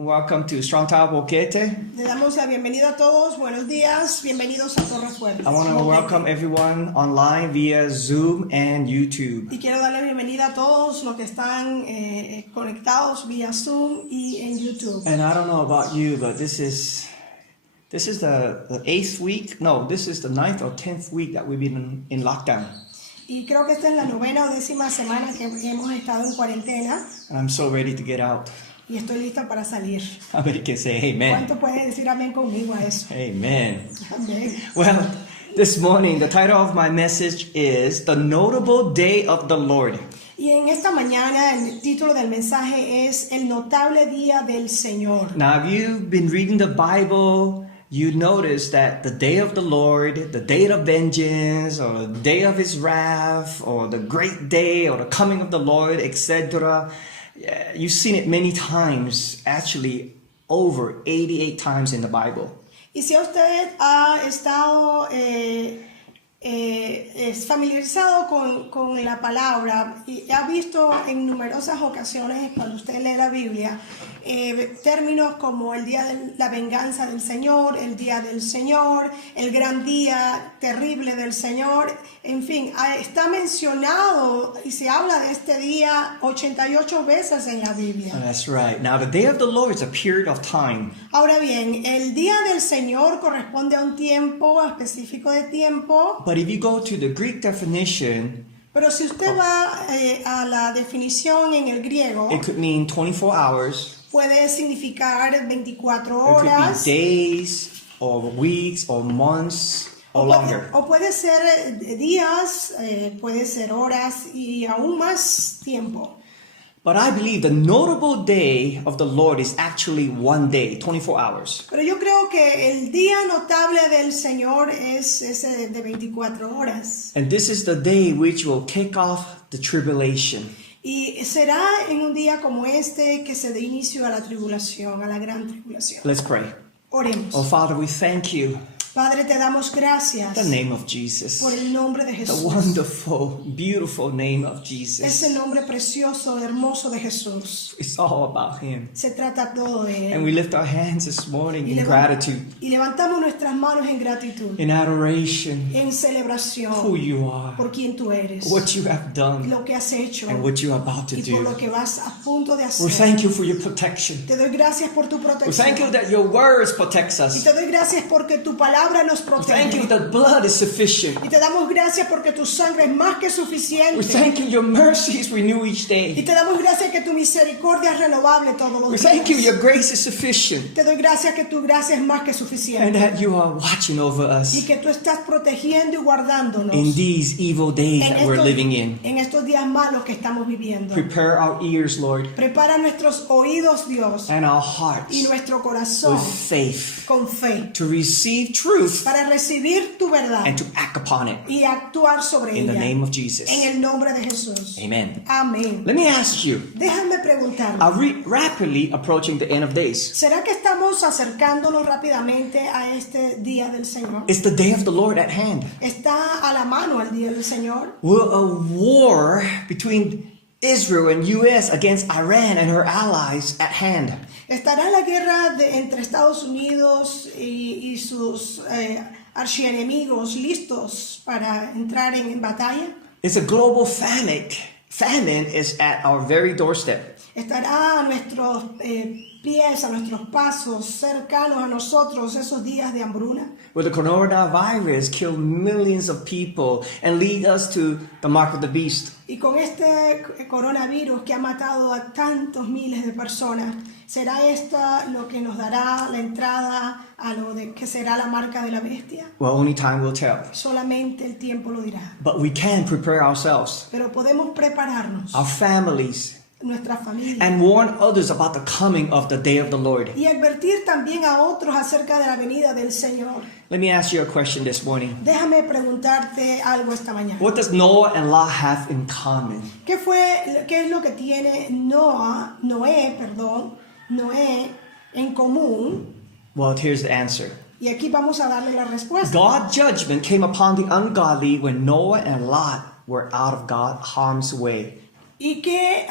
Welcome to Strong Tower Boquete. Le damos la bienvenida a todos. Buenos días. Bienvenidos a Torre Fuerte. I want to welcome everyone online via Zoom and YouTube. Y quiero darle bienvenida a todos los que están conectados vía Zoom y en YouTube. And I don't know about you, but this is the eighth week. No, this is the 9th or 10th week that we've been in lockdown. Y creo que esta es la 9ª o 10ª semana que hemos estado en cuarentena. And I'm so ready to get out. Y estoy lista para salir. How many can say amen? ¿Cuánto puede decir amén conmigo a eso? Amen. Amén. Well, this morning, the title of my message is The Notable Day of the Lord. Y en esta mañana el título del mensaje es El notable día del Señor. Now, if you've been reading the Bible, you notice that the day of the Lord, the day of vengeance, or the day of his wrath, or the great day, or the coming of the Lord, etc., you've seen it many times, actually over 88 times in the Bible. Y si usted ha estado es familiarizado con la palabra y ha visto en numerosas ocasiones cuando usted lee la Biblia términos como el día de la venganza del Señor, el día del Señor, el gran día terrible del Señor, en fin, está mencionado y se habla de este día 88 veces en la Biblia. Oh, that's right. Now, the day of the Lord is a period of time. Ahora bien, el día del Señor corresponde a un tiempo específico de tiempo. But if you go to the Greek definition, Pero si usted va a la definición en el griego, it could mean 24 hours. puede significar 24 It could be horas. days, or weeks, or months, or longer. O puede ser días, puede ser horas y aún más tiempo. But I believe the notable day of the Lord is actually one day, 24 hours. Pero yo creo que el día notable del Señor es ese de 24 horas. And this is the day which will kick off the tribulation. Y será en un día como este que se dé inicio a la tribulación, a la gran tribulación. Let's pray. Oremos. Oh, Father, we thank you. Padre, te damos gracias The name of Jesus. por el nombre de The Jesús. wonderful, beautiful name of Jesus. Ese nombre precioso, hermoso de Jesús. It's all about Him. Se trata todo de And Él. we lift our hands this morning in Y gratitude, y levantamos nuestras manos en gratitud, in adoration, en who celebración you are, por quien tú eres, what you have done, lo que has hecho and what you're about to y por lo do. que vas a punto de We hacer. thank you for your protection. Te doy gracias por tu We thank you protección. that your words protects Y us. te doy gracias porque tu palabra nos We thank you protege. that blood is sufficient. Y te damos gracias porque tu sangre es más que We suficiente. thank you your mercies renew each Y day. te damos gracias que tu misericordia es renovable todos We los thank you días. your grace is sufficient. Te doy gracias que tu gracia es más que And suficiente. that you are watching over Y us que tú estás protegiendo y guardándonos in these evil days that we're living in. en estos días malos que estamos viviendo. Prepare our ears, Lord, Prepara nuestros oídos, Dios, and our y hearts nuestro corazón with faith con fe to receive truth para recibir tu verdad and to act upon it. y actuar sobre In the ella. name of Jesus. En el nombre de Jesús. Amen. Amén. Let me ask you, Déjame preguntarle, are we rapidly approaching the end of days? ¿será que estamos acercándonos rápidamente a este día del Señor? Is the day of the Lord at hand? ¿Está a la mano el día del Señor? Will a war between Israel and U.S. against Iran and her allies at hand? ¿Estará la guerra entre Estados Unidos y sus archienemigos listos para entrar en batalla? It's a global famine. Famine is at our very doorstep. ¿Estará a nuestros pies, a nuestros pasos, cercanos a nosotros esos días de hambruna? Will the coronavirus kill millions of people and lead us to the mark of the beast? Y con este coronavirus que ha matado a tantos miles de personas, ¿será esta lo que nos dará la entrada a lo de que será la marca de la bestia? Well, only time will tell. Solamente el tiempo lo dirá. But we can prepare ourselves, Pero podemos prepararnos, our families, nuestra familia, and warn others about the coming of the day of the Lord. y advertir también a otros acerca de la venida del Señor. Let me ask you a question this morning. Déjame preguntarte algo esta mañana. What does Noah and Lot have in common? ¿Qué es lo que tiene Noé en común? Well, here's the answer. Y aquí vamos a darle la respuesta. God's judgment came upon the ungodly when Noah and Lot were out of God's harm's way. ¿Y qué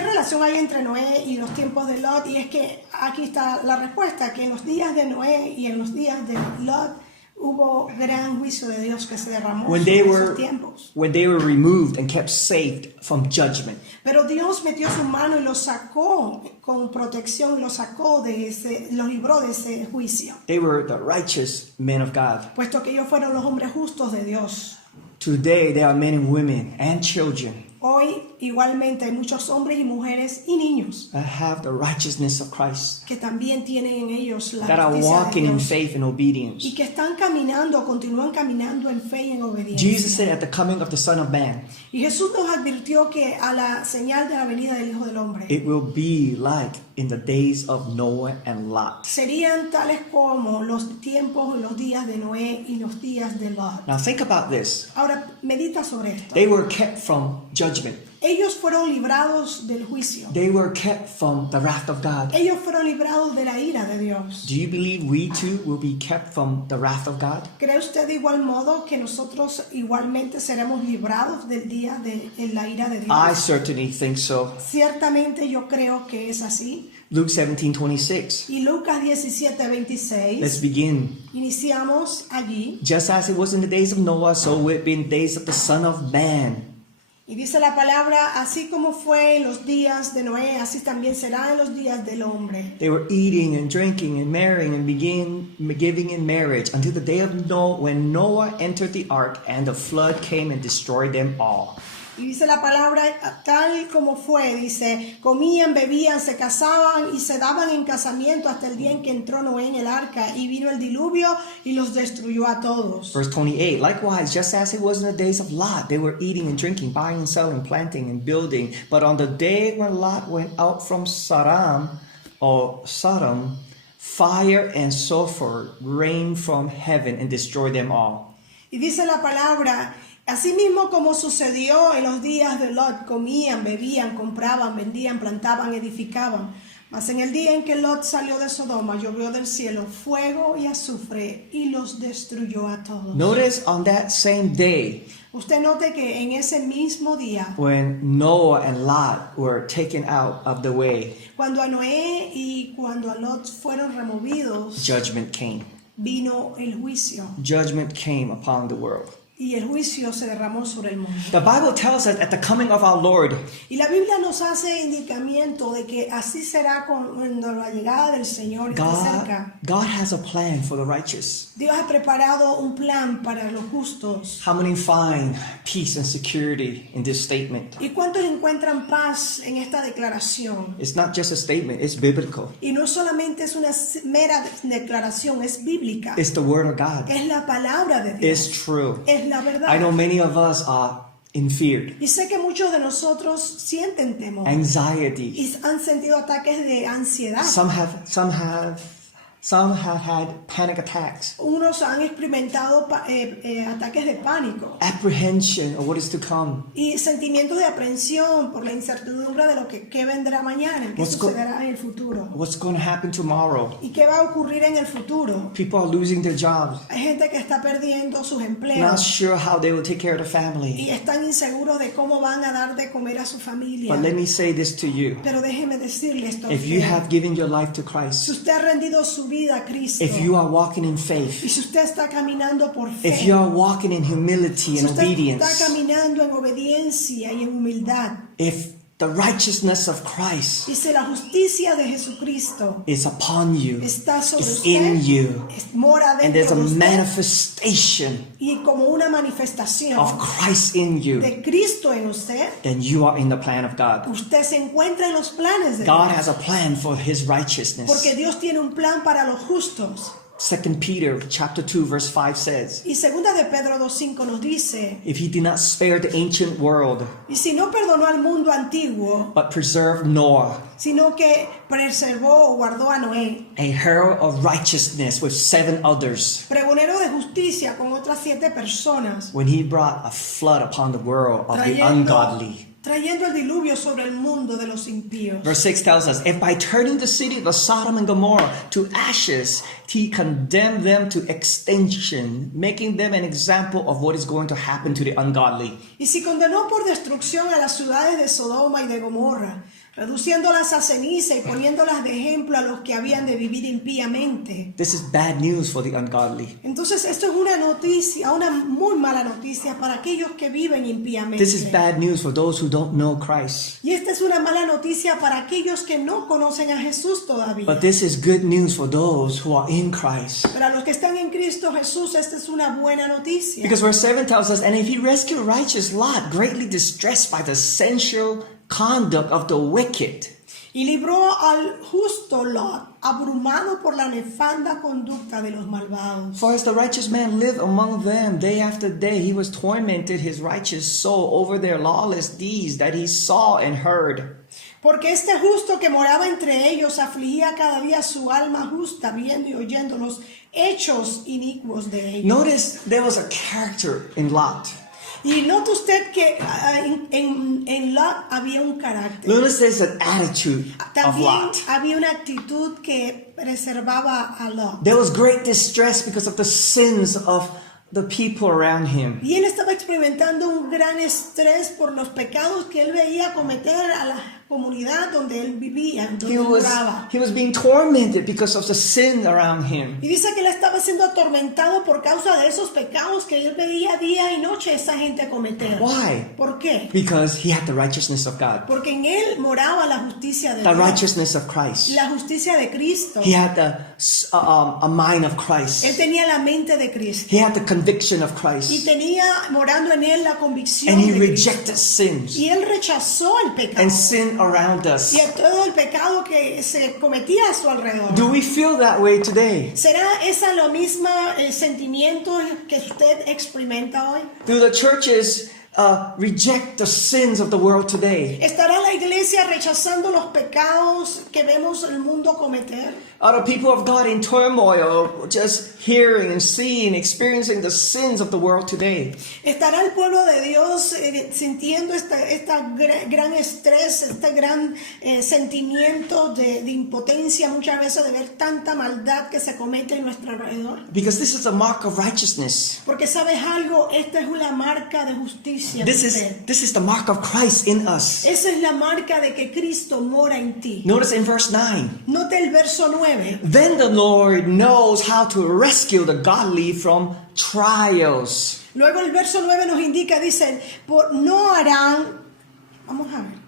relación hay entre Noé y los tiempos de Lot? Y es que aquí está la respuesta, que en los días de Noé y en los días de Lot hubo gran juicio de Dios que se derramó When sobre they esos tiempos. were removed and kept saved from judgment. Pero Dios metió su mano y los sacó con protección, los sacó los libró de ese juicio, They were the righteous men of God. puesto que ellos fueron los hombres justos de Dios. Today there are men and women and children Hoy igualmente hay muchos hombres y mujeres y niños that have the righteousness of Christ, que también tienen en ellos la that are justicia de walking in Dios faith and obedience. y que están caminando, continúan caminando en fe y en obediencia. Jesus said at the coming of the Son of Man, Y Jesús nos advirtió que a la señal de la venida del Hijo del Hombre it will be like in the days of Noah and Lot. serían tales como los tiempos y los días de Noé y los días de Lot. Now think about this. Ahora medita sobre esto. They were kept from judgment. Ellos fueron librados del juicio. They were kept from the wrath of God. Ellos fueron librados de la ira de Dios. Do you believe we too will be kept from the wrath of God? ¿Cree usted de igual modo que nosotros igualmente seremos librados del día de la ira de Dios? I certainly think so. Ciertamente yo creo que es así. Luke 17:26. Y Lucas 17:26, Let's begin. iniciamos allí. Just as it was in the days of Noah, so will it be in the days of the Son of Man. Y dice la palabra, así como fue en los días de Noé, así también será en los días del hombre. They were eating and drinking and marrying and giving in marriage until the day of Noah, when Noah entered the ark and the flood came and destroyed them all. Y dice la palabra, tal como fue, dice, comían, bebían, se casaban y se daban en casamiento hasta el día en que entró Noé en el arca y vino el diluvio y los destruyó a todos. Verse 28. Likewise, just as it was in the days of Lot, they were eating and drinking, buying and selling, planting and building. But on the day when Lot went out from Sodom, fire and sulfur rained from heaven and destroyed them all. Y dice la palabra, asimismo como sucedió en los días de Lot, comían, bebían, compraban, vendían, plantaban, edificaban. Mas en el día en que Lot salió de Sodoma, llovió del cielo fuego y azufre y los destruyó a todos. Notice on that same day, Usted note que en ese mismo día, when Noah and Lot were taken out of the way, cuando a Noé y cuando a Lot fueron removidos, judgment came. vino el juicio. Judgment came upon the world. Y el juicio se derramó sobre el mundo. The Bible tells us at the coming of our Lord, Y la Biblia nos hace indicamiento de que así será cuando la llegada del Señor esté cerca. God has a plan for the righteous. Dios ha preparado un plan para los justos. How many find peace and security in this statement? ¿Y cuántos encuentran paz en esta declaración? It's not just a statement, it's biblical. Y no solamente es una mera declaración, es bíblica. It's the word of God. Es la palabra de Dios. It's true. Es la verdad. I know many of us are in fear, Y sé que muchos de nosotros sienten temor anxiety. y han sentido ataques de ansiedad. Some have had panic attacks, Unos han experimentado ataques de pánico apprehension of what is to come. y sentimientos de aprensión por la incertidumbre de lo que vendrá mañana, qué What's go- sucederá en el futuro What's going to happen tomorrow? y qué va a ocurrir en el futuro. People are losing their jobs, Hay gente que está perdiendo sus not empleos sure how they will take care of the y family. están inseguros de cómo van a dar de comer a su familia. But let me say this to you. Pero déjeme decirle esto. a If you usted. have given your life to Si Christ, usted ha rendido su vida a Cristo if you are walking in faith, y si usted está caminando por fe, if you are walking in humility si and usted obedience, está caminando en obediencia y en humildad, if the righteousness of Christ dice la justicia de Jesucristo is upon you, está sobre is usted, in you, mora and there's dentro a de usted manifestation y como una manifestación of Christ in you, de Cristo en usted, then you are in the plan of God. usted se encuentra en los planes de God Dios, has a plan for his righteousness. porque Dios tiene un plan para los justos. 2 Peter chapter 2 verse 5 says, Y segunda de Pedro 2:5 nos dice, if he did not spare the ancient world, y si no perdonó al mundo antiguo, but preserved Noah, sino que preservó o guardó a Noé, a herald of righteousness with 7 others, pregonero de justicia con otras 7 personas, when he brought a flood upon the world of the trayendo ungodly. trayendo el diluvio sobre el mundo de los impíos. Verse 6 tells us, if by turning the city of Sodom and Gomorrah to ashes, he condemned them to extinction, making them an example of what is going to happen to the ungodly. Y si condenó por destrucción a las ciudades de Sodoma y de Gomorra, reduciéndolas a ceniza y poniéndolas de ejemplo a los que habían de vivir impíamente. This is bad news for the ungodly. Entonces esto es una noticia, una muy mala noticia para aquellos que viven impíamente. This is bad news for those who don't know Christ. Y esta es una mala noticia para aquellos que no conocen a Jesús todavía. But this is good news for those who are in Christ. Para los que están en Cristo Jesús, esta es una buena noticia. Because verse 7 tells us, and if he rescued righteous Lot, greatly distressed by the sensual conduct of the wicked. Y libró al justo Lot, abrumado por la nefanda conducta de los malvados. For as the righteous man lived among them day after day, he was tormented his righteous soul over their lawless deeds that he saw and heard. Porque este justo que moraba entre ellos afligía cada día su alma justa, viendo y oyendo los hechos inicuos de ellos. Notice there was a character in Lot. Y nota usted que en Lot había un carácter. Notice there's an attitude of También Lot. había una actitud que preservaba a Lot. There was great distress because of the sins of the people around him. Y él estaba experimentando un gran estrés por los pecados que él veía cometer a la comunidad donde él vivía, donde él moraba. He was being tormented because of the sin around him. Y dice que él estaba siendo atormentado por causa de esos pecados que él veía día y noche a esa gente cometer. Why? ¿Por qué? Because he had the righteousness of God, Porque en él moraba la justicia de the Dios, righteousness of Christ. la justicia de Cristo. He had a mind of Christ. Él tenía la mente de Cristo He had the conviction of y Christ. tenía morando en él la convicción And he de Cristo. rejected sins Y él rechazó el pecado and sin around us. y a todo el pecado que se cometía a su alrededor. Do we feel that way today? ¿Será esa lo mismo sentimiento que usted experimenta hoy? Do the churches reject the sins of the world today? ¿Estará la iglesia rechazando los pecados que vemos el mundo cometer? Are the people of God in turmoil, just hearing and seeing, experiencing the sins of the world today? ¿Estará el pueblo de Dios sintiendo esta gran estrés, este gran sentimiento de impotencia muchas veces de ver tanta maldad que se comete en nuestro alrededor? Because this is a mark of righteousness. Porque sabes algo, esta es una marca de justicia. This is the mark of Christ in us. Esa es la marca de que Cristo mora en ti. Notice in verse 9. Note el verso 9. Then the Lord knows how to rescue the godly from trials. Luego el verso 9 nos indica, dice, no harán, vamos a ver.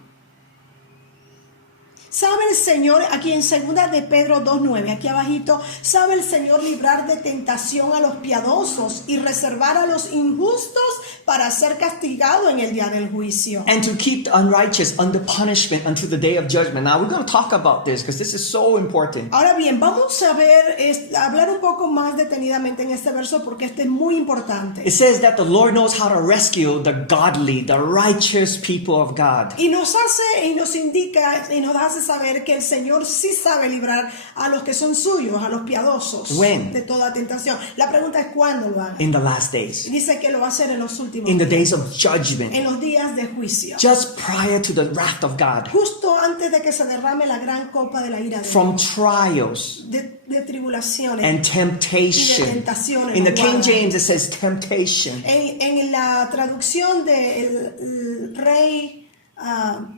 ¿Sabe el Señor, aquí en 2 de Pedro 2:9, aquí abajito, sabe el Señor librar de tentación a los piadosos y reservar a los injustos para ser castigado en el día del juicio? And to keep the unrighteous under punishment until the day of judgment. Now we're going to talk about this because this is so important. Ahora bien, vamos a ver, hablar un poco más detenidamente en este verso porque este es muy importante. It says that the Lord knows how to rescue the godly, the righteous people of God. Y nos hace y nos indica y nos hace saber que el Señor sí sabe librar a los que son suyos, a los piadosos, When? de toda tentación. La pregunta es cuándo lo haga. In the last days, Y dice que lo va a hacer en los últimos in the días, days of judgment, en los días de juicio, just prior to the wrath of God, justo antes de que se derrame la gran copa de la ira de from Dios, trials de tribulaciones and y de temptation. tentaciones. In the nos King guarda. James, it says temptation. En la traducción del rey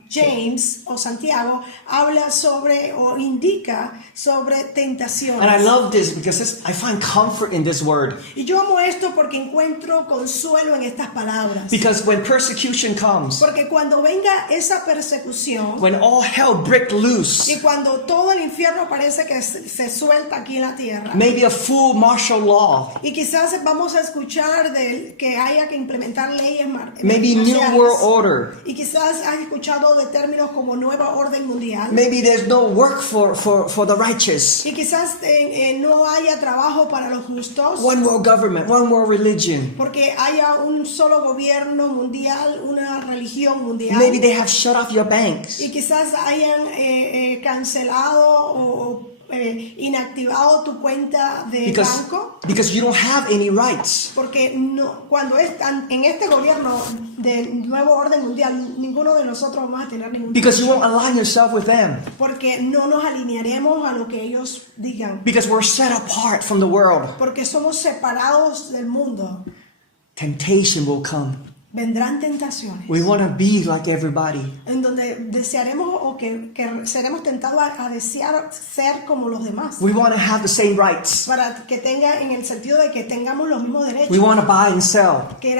James o Santiago habla sobre o indica sobre tentaciones. And I love this because I find comfort in this word. Y yo amo esto porque encuentro consuelo en estas palabras. Because when persecution comes, Porque cuando venga esa persecución when all hell break loose, y cuando todo el infierno parece que se suelta aquí en la tierra, maybe a full martial law, y quizás vamos a escuchar que haya que implementar leyes maybe New marciales, World Order, y quizás has escuchado de términos como nueva orden mundial, maybe there's no work for the righteous, y quizás no haya trabajo para los justos, one world government, one world religion. porque haya un solo gobierno mundial, una religión mundial. Maybe they have shut off your banks. Y quizás hayan cancelado o inactivado tu cuenta de banco, Because you don't have any rights. porque no, cuando están en este gobierno del nuevo orden mundial, ninguno de nosotros vamos a tener ningún Because you derecho, won't align yourself with them. porque no nos alinearemos a lo que ellos digan, Because we're set apart from the world. porque somos separados del mundo. Temptation will come. Vendrán tentaciones We want to be like everybody. en donde desearemos o que seremos tentados a desear ser como los demás, We want to have the same rights. para que tenga, en el sentido de que tengamos los mismos derechos, We want to buy and sell. que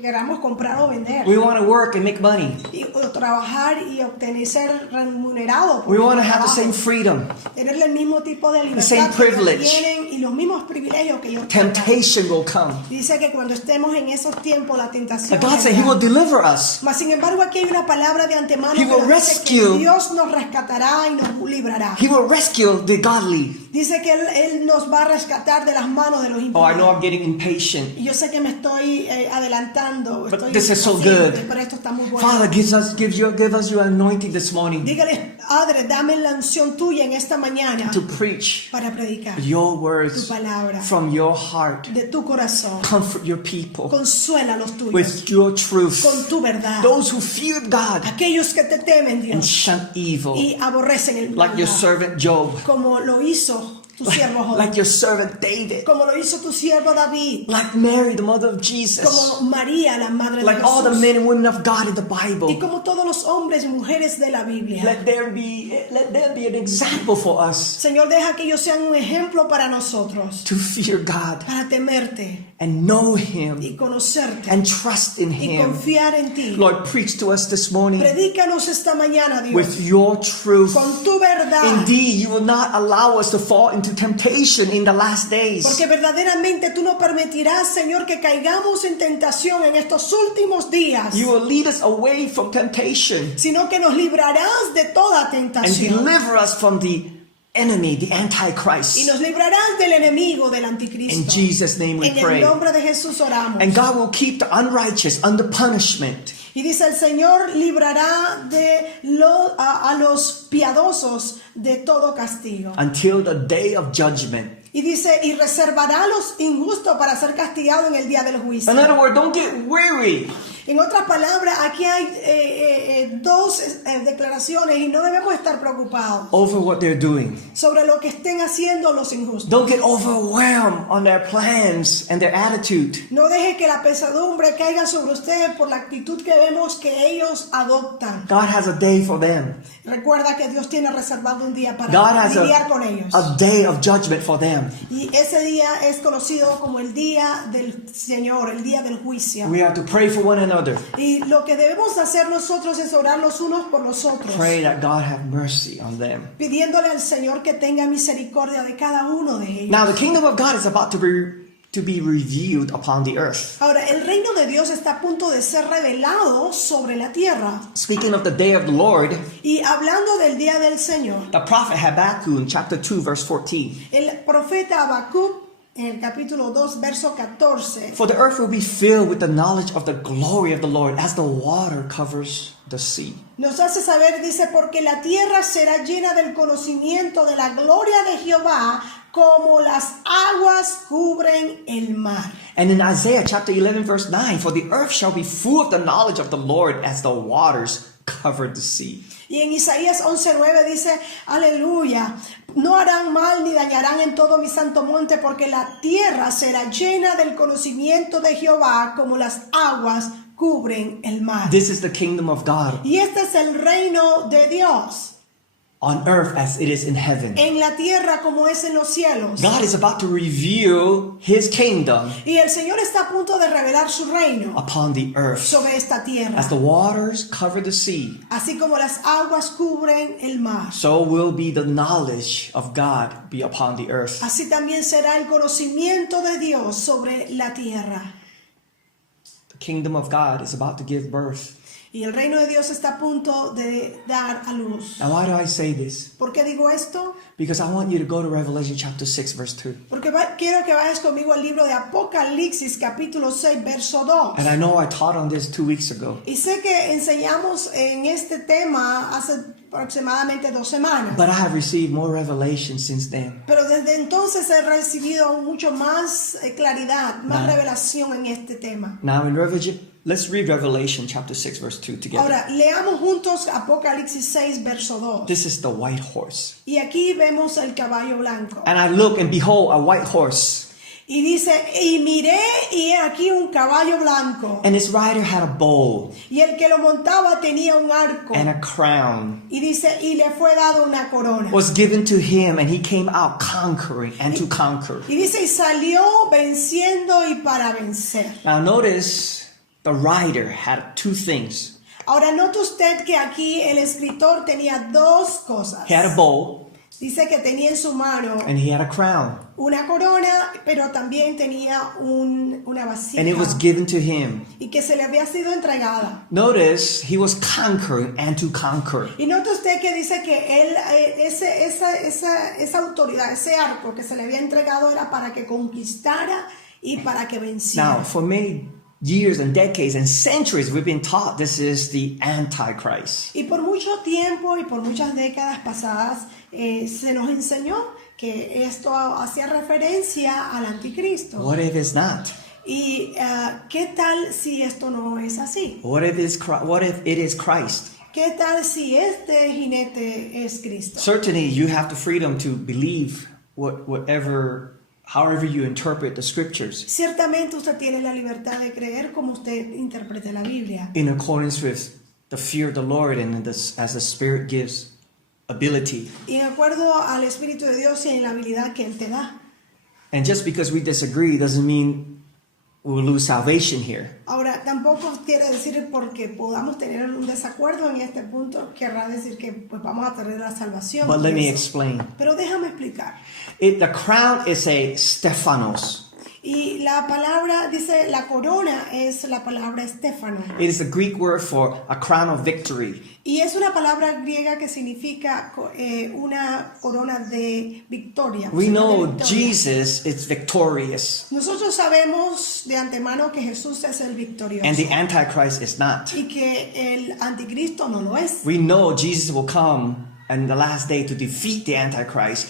queramos comprar o vender, We want to work and make money. o trabajar y obtener, ser remunerado por We el want to have the trabajo, same freedom. tener el mismo tipo de same libertad que ellos privilege. tienen y los mismos privilegios que ellos tienen. Temptation will come. Dice que cuando estemos en esos tiempos la tentación But God said He vendrá. will deliver us. Mas sin embargo aquí hay una palabra de antemano He que will nos dice que rescue. Dios nos rescatará y nos librará. He will rescue the godly. Dice que él nos va a rescatar de las manos de los Oh, I know I'm impíos. getting impatient. Y yo sé que me estoy adelantando, But estoy this is so impaciente, good. pero esto está muy bueno. Father, give us your anointing this morning Dígale, Padre, dame la unción tuya en esta mañana to preach para predicar your tu words palabra from your heart. de tu corazón. Comfort your people Consuela a los tuyos with your truth. con tu verdad. Those who fear God Aquellos que te temen, and Dios, shun evil, y aborrecen el like your mal, servant Job, como lo hizo tu siervo Job, like your servant David, como lo hizo tu siervo David, like Mary, the mother of Jesus, como María, la madre de like all the Jesús, men and women of God in the y Bible. como todos los hombres y mujeres de la Biblia. Let there be an example for us Señor, deja que ellos sean un ejemplo para nosotros, to fear God para temerte and know y Him conocerte and trust in y Him. confiar en ti. Lord, preach to us this morning Predícanos esta mañana, Dios, with your truth. con tu verdad, Indeed, you will not allow us to fall into temptation in the last days. porque verdaderamente tú no permitirás, Señor, que caigamos en tentación en estos últimos días, You will lead us away from temptation sino que nos librarás de toda and tentación deliver us from the enemy, the y Antichrist. nos librarás del enemigo, del In anticristo. Jesus' name we En el pray. nombre de Jesús oramos. And God will keep the unrighteous under punishment Y dice, el Señor librará a los piadosos de todo castigo. until the day of judgment. Y dice, y reservará a los injustos para ser castigados en el día del juicio. In other words, don't get weary. En otras palabras, aquí hay dos declaraciones y no debemos estar preocupados Over what they're doing. sobre lo que estén haciendo los injustos. Don't get overwhelmed on their plans and their attitude. No deje que la pesadumbre caiga sobre ustedes por la actitud que vemos que ellos adoptan. God has a day for them. Recuerda que Dios tiene reservado un día God para has lidiar con ellos. a day of judgment for them. Y ese día es conocido como el día del Señor, el día del juicio. We have to pray for one another. Y lo que debemos hacer nosotros es orar los unos por los otros, Pray that God have mercy on them. pidiéndole al Señor que tenga misericordia de cada uno de ellos. Now the kingdom of God is about to be revealed upon the earth. Ahora, el reino de Dios está a punto de ser revelado sobre la tierra. Speaking of the day of the Lord, Y hablando del día del Señor, the prophet Habakkuk in chapter 2 verse 14. el profeta Habacuc, en el capítulo 2, verso 14, For the earth will be filled with the knowledge of the glory of the Lord as the water covers the sea. nos hace saber, dice, porque la tierra será llena del conocimiento de la gloria de Jehová, como las aguas cubren el mar. And in Isaiah chapter 11 verse 9, for the earth shall be full of the knowledge of the Lord as the waters cover the sea. Y en Isaías 11:9 dice, aleluya, no harán mal ni dañarán en todo mi santo monte, porque la tierra será llena del conocimiento de Jehová, como las aguas cubren el mar. This is the kingdom of God Y este es el reino de Dios, on earth as it is in heaven. en la tierra como es en los cielos. God is about to reveal his kingdom Y el Señor está a punto de revelar su reino upon the earth. sobre esta tierra. As the waters cover the sea, Así como las aguas cubren el mar, so will be the knowledge of God be upon the earth. así también será el conocimiento de Dios sobre la tierra. The kingdom of God is about to give birth. Y el reino de Dios está a punto de dar a luz. Now, why do I say this? ¿Por qué digo esto? Because I want you to go to Revelation chapter 6, verse 2. Porque quiero que vayas conmigo al libro de Apocalipsis, capítulo 6, verso 2. And I know I taught on this 2 weeks ago. Y sé que enseñamos en este tema hace aproximadamente 2 semanas. But I have received more revelation since then. Pero desde entonces he recibido mucho más claridad, más revelación en este tema. Now, in Let's read Revelation chapter 6 verse 2 together. Ahora, leamos juntos Apocalipsis 6, verso 2. This is the white horse. Y aquí vemos el caballo blanco. And I look and behold a white horse, Y dice, y miré y he aquí un caballo blanco. and its rider had a bow Y el que lo montaba tenía un arco. and a crown Y dice, y le fue dado una corona. was given to him, and he came out conquering and to conquer. Y dice, y salió venciendo y para vencer. Now notice the rider had two things. Ahora, nota usted que aquí el escritor tenía dos cosas. He had a bow Dice que tenía en su mano and he had a crown, una corona, pero también tenía una vasija. and it was given to him. Y que se le había sido entregada. Notice he was conquering and to conquer. Y nota usted que dice que él, esa autoridad, ese arco que se le había entregado era para que conquistara y para que venciera. Now, for many years and decades and centuries, we've been taught this is the Antichrist. Y por mucho tiempo y por muchas décadas pasadas se nos enseñó que esto hacía referencia al anticristo. What if it's not? ¿Y qué tal si esto no es así? What if it is Christ? ¿Qué tal si este jinete es Cristo? Certainly, you have the freedom to believe however you interpret the scriptures Ciertamente usted tiene la libertad de creer como usted interprete la Biblia, in accordance with the fear of the Lord and as the Spirit gives ability. y de acuerdo al Espíritu de Dios y en la habilidad que Él te da. And just because we disagree doesn't mean we'll lose salvation here. Ahora, tampoco quiere decir porque podamos tener un desacuerdo en este punto, querrá decir que pues, vamos a tener la salvación. But let me Eso. explain. Pero déjame explicar. The crown is a Stephanos. Y la palabra, dice, la corona es la palabra estéfano. It is a Greek word for a crown of victory. Y es una palabra griega que significa una corona de victoria. We de know victoria. Jesus is victorious, Nosotros sabemos de antemano que Jesús es el victorioso. and the Antichrist is not. Y que el anticristo no lo es. We know Jesus will come in the last day to defeat the Antichrist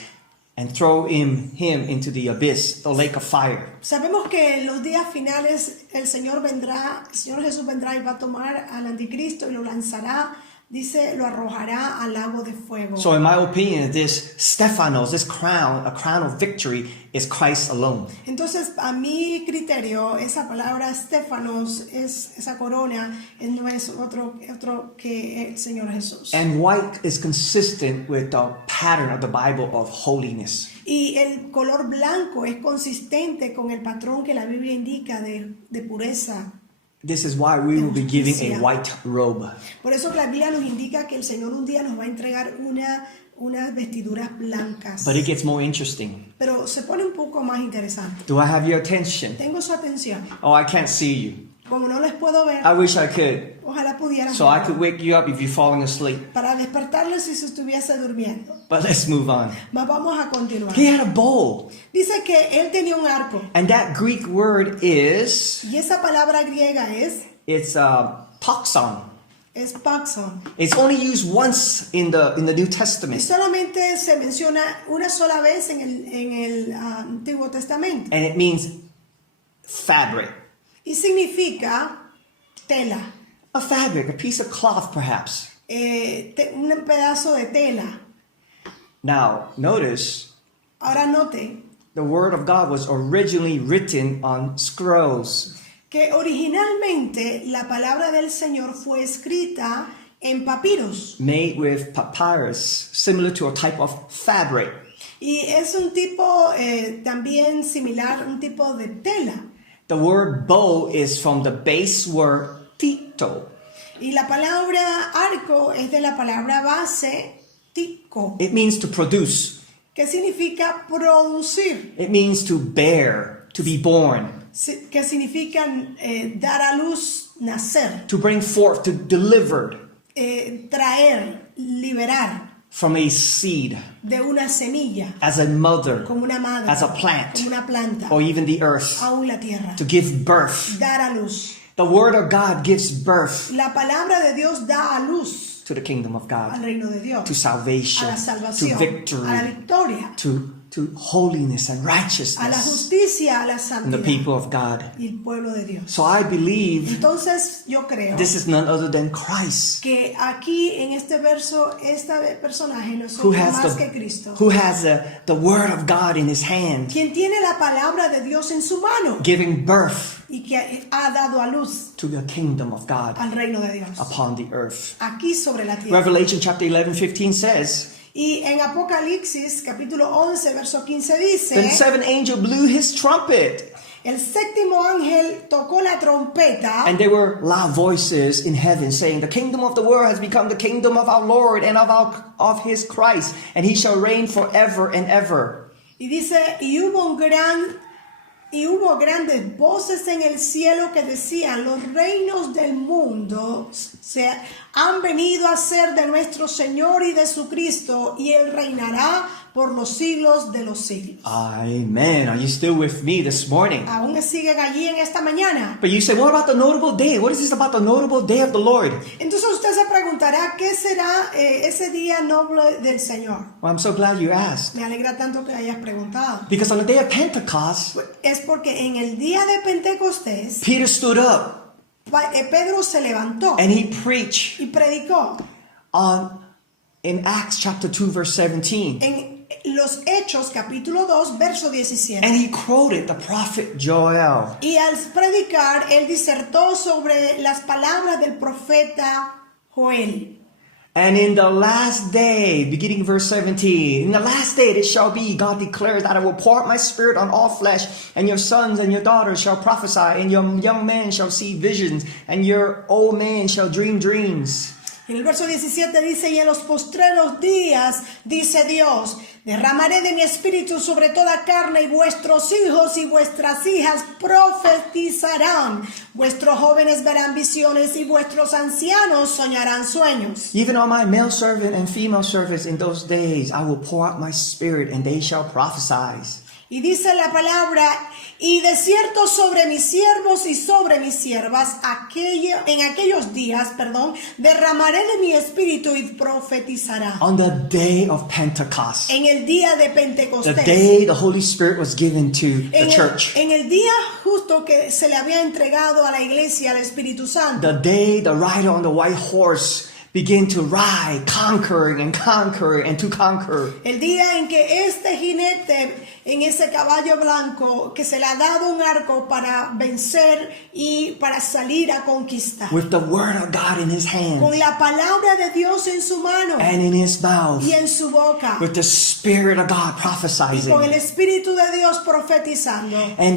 and throw him into the abyss, the lake of fire. Sabemos que en los días finales el Señor Jesús vendrá y va a tomar al anticristo y lo lanzará, dice, lo arrojará al lago de fuego. So in my opinion, this Stephanos, this crown, a crown of victory, is Christ alone. Entonces, a mi criterio, esa palabra estéfanos, esa corona, no es otro que el Señor Jesús. And white is consistent with the pattern of the Bible of holiness. Y el color blanco es consistente con el patrón que la Biblia indica de pureza. This is why we will be giving a white robe. Por eso la Biblia nos indica que el Señor un día nos va a entregar unas vestiduras blancas. But it gets more interesting. Pero se pone un poco más interesante. Do I have your attention? Tengo su atención. Oh, I can't see you. Como no les puedo ver, I wish I could. ojalá pudieran So I ver, could wake you up if you're falling asleep. para despertarles si se estuviese durmiendo. But let's move on. Vamos a continuar. He had a bow. Dice que él tenía un arco. And that Greek word is, Y esa palabra griega it's toxon. es paxon. It's only used once in the New Y Testament. solamente se menciona una sola vez en el Antiguo Testamento. And it means fabric. Y significa tela. A fabric, a piece of cloth perhaps. Un pedazo de tela. Now, notice Ahora note the word of God was originally written on scrolls. que originalmente la palabra del Señor fue escrita en papiros. Made with papyrus, similar to a type of fabric. Y es un tipo también similar, un tipo de tela. The word bow is from the base word tito. Y la palabra arco es de la palabra base tico, It means to produce. que significa producir, It means to bear, to be born, que significa dar a luz, nacer, to bring forth, to deliver traer, liberar from a seed, de una semilla, as a mother, como una madre, as a plant, como una planta, or even the earth, aún la tierra, to give birth. dar a luz. The word of God gives birth. La palabra de Dios da a luz. to the kingdom of al God, reino de Dios, to a salvation, la to salvación, a la victory, victoria, to holiness and a la righteousness justicia, a la in the santidad people of God. y el pueblo de Dios. So I believe Entonces yo creo this is none other than Christ, que aquí en este verso, este personaje no es who otro has más que Cristo, the word of God in his hand, quien tiene la palabra de Dios en su mano giving birth y que ha dado a luz to the kingdom of God al reino de Dios, upon the earth. aquí sobre la tierra. Revelation chapter 11:15 says, Y en Apocalipsis capítulo 11 verso 15 dice: "Then the seventh angel blew his trumpet, el séptimo ángel tocó la trompeta and there were loud voices in heaven saying, The kingdom of the world has become the kingdom of our Lord and of his Christ, and he shall reign forever and ever." y dice, y hubo grandes voces en el cielo que decían: los reinos del mundo se han venido a ser de nuestro Señor y de su Cristo, y él reinará por los siglos de los siglos. Amen. Are you still with me this morning? Aún siguen allí en esta mañana. But you say, what about the notable day? What is this about the notable day of the Lord? Entonces usted se preguntará, ¿qué será ese día noble del Señor? Well, I'm so glad you asked. Me alegra tanto que hayas preguntado. Because on the day of Pentecost, Es porque en el día de Pentecostés, Peter stood up Pedro se levantó and he preached y predicó in Acts chapter 2 verse 17. en los Hechos capítulo 2 verso And 17. he quoted the prophet Joel. Y al predicar, él disertó sobre las palabras del profeta Joel. And in the last day, beginning verse 17, in the last day it shall be, God declares, that I will pour out my spirit on all flesh, and your sons and your daughters shall prophesy, and your young men shall see visions, and your old men shall dream dreams. En el verso 17 dice: y en los postreros días, dice Dios, derramaré de mi espíritu sobre toda carne, y vuestros hijos y vuestras hijas profetizarán, vuestros jóvenes verán visiones, y vuestros ancianos soñarán sueños. Even on my male servant and female servants in those days, I will pour out my spirit, and they shall prophesy. Y dice la palabra: y de cierto sobre mis siervos y sobre mis siervas, en aquellos días, derramaré de mi espíritu y profetizará. On the day of Pentecost, En el día de the Pentecostés, day the Holy Spirit was given to the church, en el día justo que se le había entregado a la iglesia al Espíritu Santo, the day the rider on the white horse began to ride, conquering and to conquer. el día en que este jinete en ese caballo blanco, que se le ha dado un arco para vencer y para salir a conquistar, With the word of God in his hand con la palabra de Dios en su mano and in his mouth, y en su boca, with the Spirit of God y con el prophesizing. Espíritu de Dios profetizando. And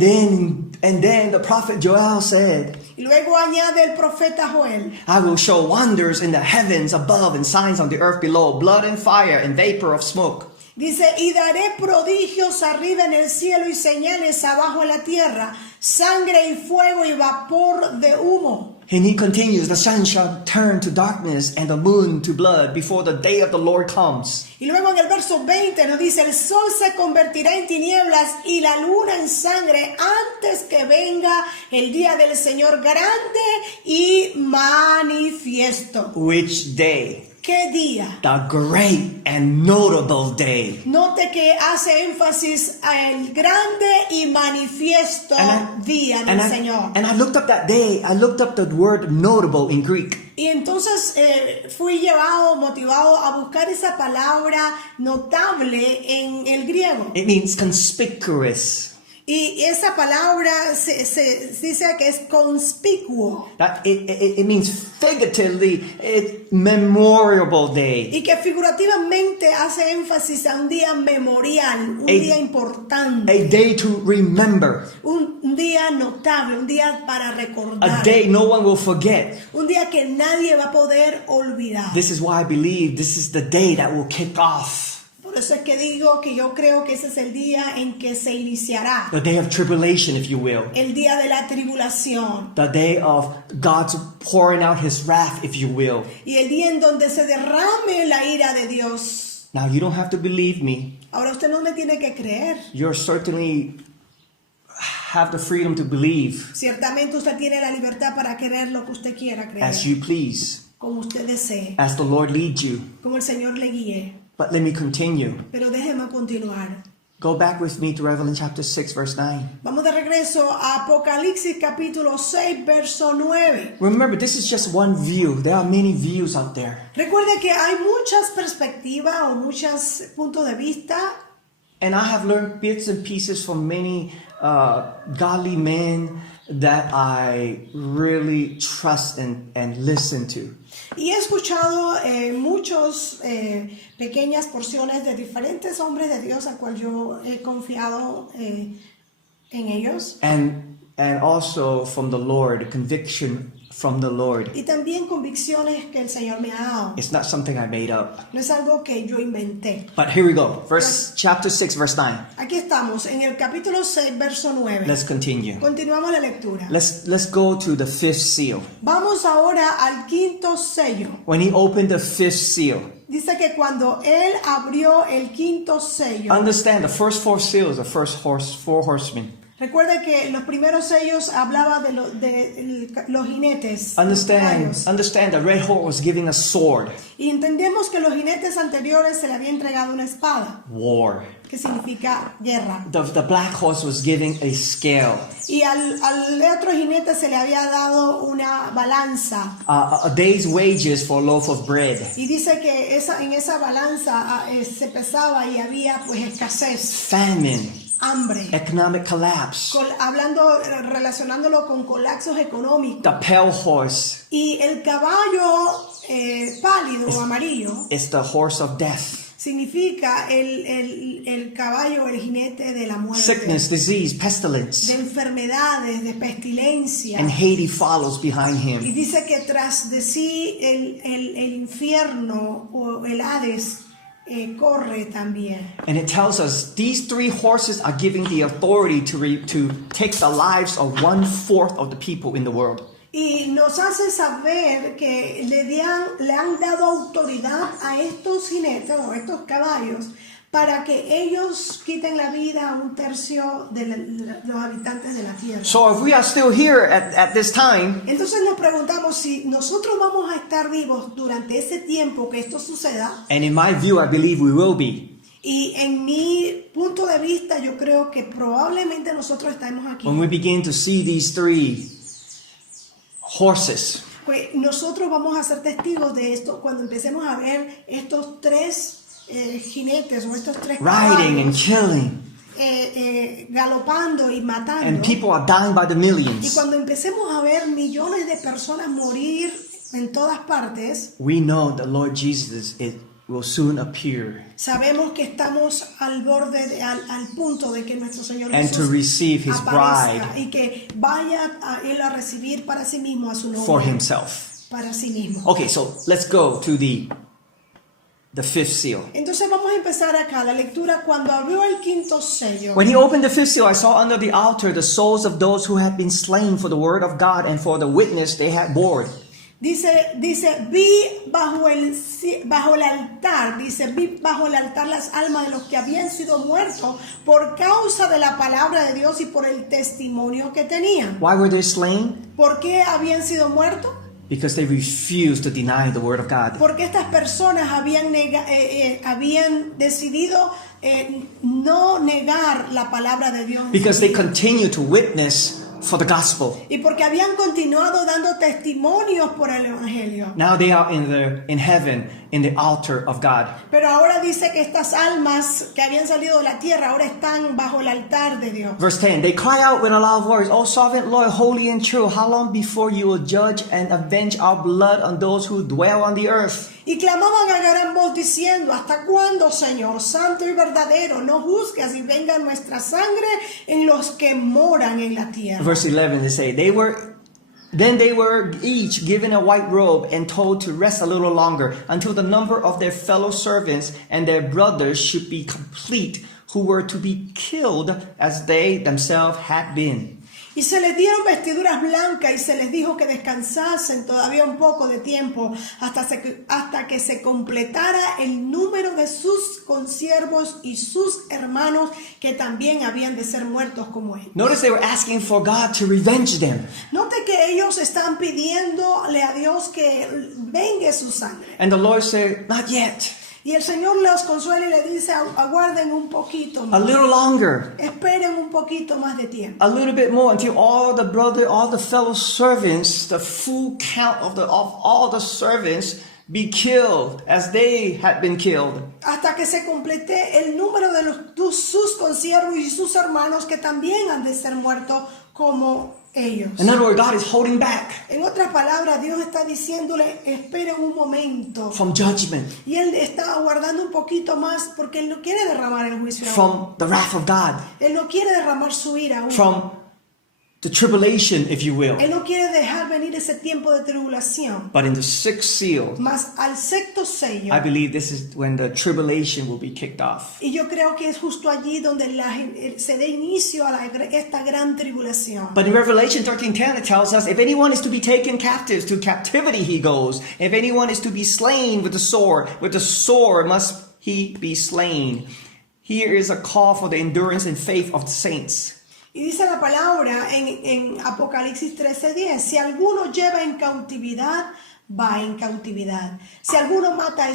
then the prophet Joel said, Y luego añade el profeta Joel: I will show wonders in the heavens above and signs on the earth below, blood and fire and vapor of smoke. dice, y daré prodigios arriba en el cielo y señales abajo en la tierra, sangre y fuego y vapor de humo. And he continues, the sun shall turn to darkness and the moon to blood before the day of the Lord comes. Y luego en el verso 20 nos dice: el sol se convertirá en tinieblas y la luna en sangre antes que venga el día del Señor grande y manifiesto. Which day? ¿Qué día? The great and notable day. Note que hace énfasis al grande y manifiesto día del Señor. And I looked up that day. I looked up the word notable in Greek. Y entonces fui motivado a buscar esa palabra notable en el griego. It means conspicuous. Y esa palabra se dice que es conspicuo. That it means figuratively, memorable day. Y que figurativamente hace énfasis a un día memorial, un día importante. A day to remember. Un día notable, un día para recordar. A day no one will forget. Un día que nadie va a poder olvidar. This is why I believe this is the day that will kick off. Por eso es que digo que yo creo que ese es el día en que se iniciará. The day of tribulation, if you will. El día de la tribulación. The day of God's pouring out his wrath, if you will. Y el día en donde se derrame la ira de Dios. Now, you don't have to believe me. Ahora usted no me tiene que creer. You certainly have the freedom to believe Ciertamente usted tiene la libertad para creer lo que usted quiera creer. as you please. como usted desee, as the Lord leads you. como el Señor le guíe. But let me continue. Pero déjeme continuar. Go back with me to Revelation chapter 6, verse 9. Vamos de regreso a Apocalipsis capítulo 6, verso 9. Remember, this is just one view. There are many views out there. Recuerde que hay muchas perspectivas o muchos puntos de vista. And I have learned bits and pieces from many godly men that I really trust and listen to. Y he escuchado muchas pequeñas porciones de diferentes hombres de Dios a cual yo he confiado en ellos. And also from the Lord, conviction from the Lord. Y también convicciones que el Señor me ha dado. It's not something I made up. No es algo que yo inventé. But here we go. Chapter 6, verse 9. Aquí estamos en el capítulo 6, verso 9. Let's continue. Continuamos la lectura. Let's go to the fifth seal. Vamos ahora al quinto sello. When he opened the fifth seal, Dice que cuando él abrió el quinto sello, understand the first four seals, the first four horsemen. recuerde que los primeros sellos hablaba de los jinetes. Understand the red horse was giving a sword. Y entendemos que los jinetes anteriores se le había entregado una espada, War. que significa guerra. The black horse was giving a scale. Y al otro jinete se le había dado una balanza. A day's wages for a loaf of bread. Y dice que en esa balanza se pesaba y había pues escasez, Famine. hambre. Economic collapse. Relacionándolo con colapsos económicos. The pale horse Y el caballo pálido o amarillo is the horse of death. significa el caballo, el jinete de la muerte. Sickness, disease, pestilence. De enfermedades, de pestilencia. And Hades follows behind Y him. dice que tras de sí el infierno o el Hades corre también. And it tells us these three horses are giving the authority to take the lives of 1/4 of the people in the world. Y nos hace saber que le han dado autoridad a estos jinetes o estos caballos para que ellos quiten la vida a 1/3 de los habitantes de la tierra. So if we are still here at this time, Entonces nos preguntamos si nosotros vamos a estar vivos durante ese tiempo que esto suceda. and in my view, I believe we will be, Y en mi punto de vista yo creo que probablemente nosotros estamos aquí. when we begin to see these three horses Pues nosotros vamos a ser testigos de esto cuando empecemos a ver estos tres jinetes o estos tres riding and caballos killing, galopando y matando. and people are dying by the Y millions. cuando empecemos a ver millones de personas morir en todas partes, We know the Lord Jesus will soon appear sabemos que estamos al borde, al punto de que nuestro Señor and to Jesús receive his aparezca bride y que vaya a él a recibir para sí mismo a su for novia, himself. para sí mismo. Okay, so let's go to the fifth seal. Entonces vamos a empezar acá la lectura. Cuando abrió el quinto sello, When he opened the fifth seal, I saw under the altar the souls of those who had been slain for the word of God and for the witness they had borne. dice vi bajo el altar, vi bajo el altar las almas de los que habían sido muertos por causa de la palabra de Dios y por el testimonio que tenían. Why were they slain? ¿Por qué habían sido muertos? Because they refused to deny the word of God. Porque estas personas habían decidido no negar la palabra de Dios. Because they continued to witness for the gospel. Y porque habían continuado dando testimonios por el evangelio. Now they are in heaven, in the altar of God. Pero ahora dice que estas almas que habían salido de la tierra ahora están bajo el altar de Dios. Verse 10, they cry out with a loud voice, O sovereign Lord, holy and true, how long before you will judge and avenge our blood on those who dwell on the earth? Y clamaban a gran voz diciendo: ¿hasta cuándo, Señor, santo y verdadero, no juzgas y venga nuestra sangre en los que moran en la tierra? Verse 11, they say, Then they were each given a white robe and told to rest a little longer until the number of their fellow servants and their brothers should be complete, who were to be killed as they themselves had been. Y se les dieron vestiduras blancas y se les dijo que descansasen todavía un poco de tiempo hasta que se completara el número de sus consiervos y sus hermanos que también habían de ser muertos como él. Notice they were asking for God to revenge them. Note que ellos están pidiéndole a Dios que vengue su sangre. And the Lord said, not yet. Y el Señor los consuela y le dice, aguarden un poquito A más. little longer. Esperen un poquito más de tiempo. A little bit more until all the fellow servants, the full count of all the servants be killed as they had been killed. Hasta que se complete el número de sus consiervos y sus hermanos que también han de ser muertos como ellos. In other words, God is holding back En otras palabras, Dios está diciéndole, esperen un momento. from judgment, Y Él está aguardando un poquito más porque Él no quiere derramar el juicio aún. from the wrath of God, Él no quiere derramar su ira aún. from the tribulation, if you will. Él no quiere dejar venir ese tiempo de tribulación. But in the sixth seal, Mas al sexto sello, I believe this is when the tribulation will be kicked off. y yo creo que es justo allí donde se dé inicio a esta gran tribulación. But in Revelation 13:10, it tells us, if anyone is to be taken captive, to captivity he goes. If anyone is to be slain with the sword must he be slain. Here is a call for the endurance and faith of the saints. Y dice la palabra en Apocalipsis 13:10, si alguno lleva en cautividad, va en cautividad. Si alguno mata a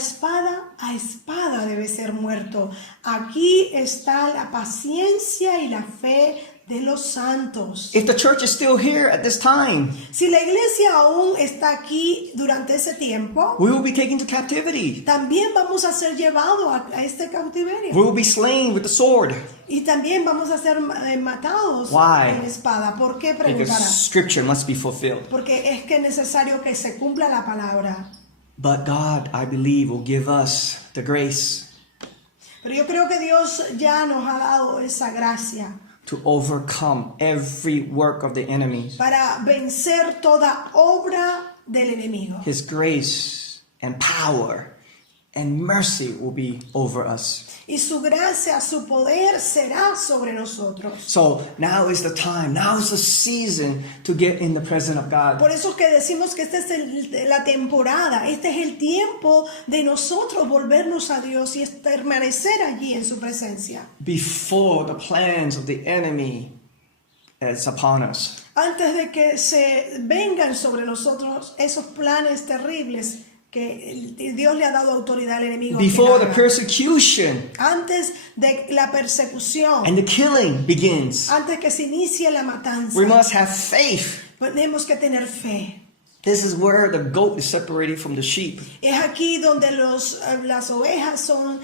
espada debe ser muerto. Aquí está la paciencia y la fe de los santos. If the church is still here at this time, Si la iglesia aún está aquí durante ese tiempo, we will be taken to captivity. también vamos a ser llevados a este cautiverio. We will be slain with the sword. Y también vamos a ser matados Why? en espada. ¿Por qué? Because Preguntará. scripture must be fulfilled. Porque es que es necesario que se cumpla la palabra. But God, I believe, will give us the grace Pero yo creo que Dios ya nos ha dado esa gracia to overcome every work of the enemy. para vencer toda obra del enemigo. His grace and power and mercy will be over us. Y su gracia, su poder será sobre nosotros. So now is the time, now is the season to get in the presence of God. Por eso es que decimos que esta es la temporada, este es el tiempo de nosotros volvernos a Dios y permanecer allí en su presencia. Before the plans of the enemy is upon us. Antes de que se vengan sobre nosotros esos planes terribles que Dios le ha dado autoridad al enemigo. que Before the haga. persecution Antes de la persecución, and the killing begins, antes que se inicie la matanza, we must have faith. tenemos que tener fe. This is where the goat is separated from the sheep. Es aquí donde las ovejas son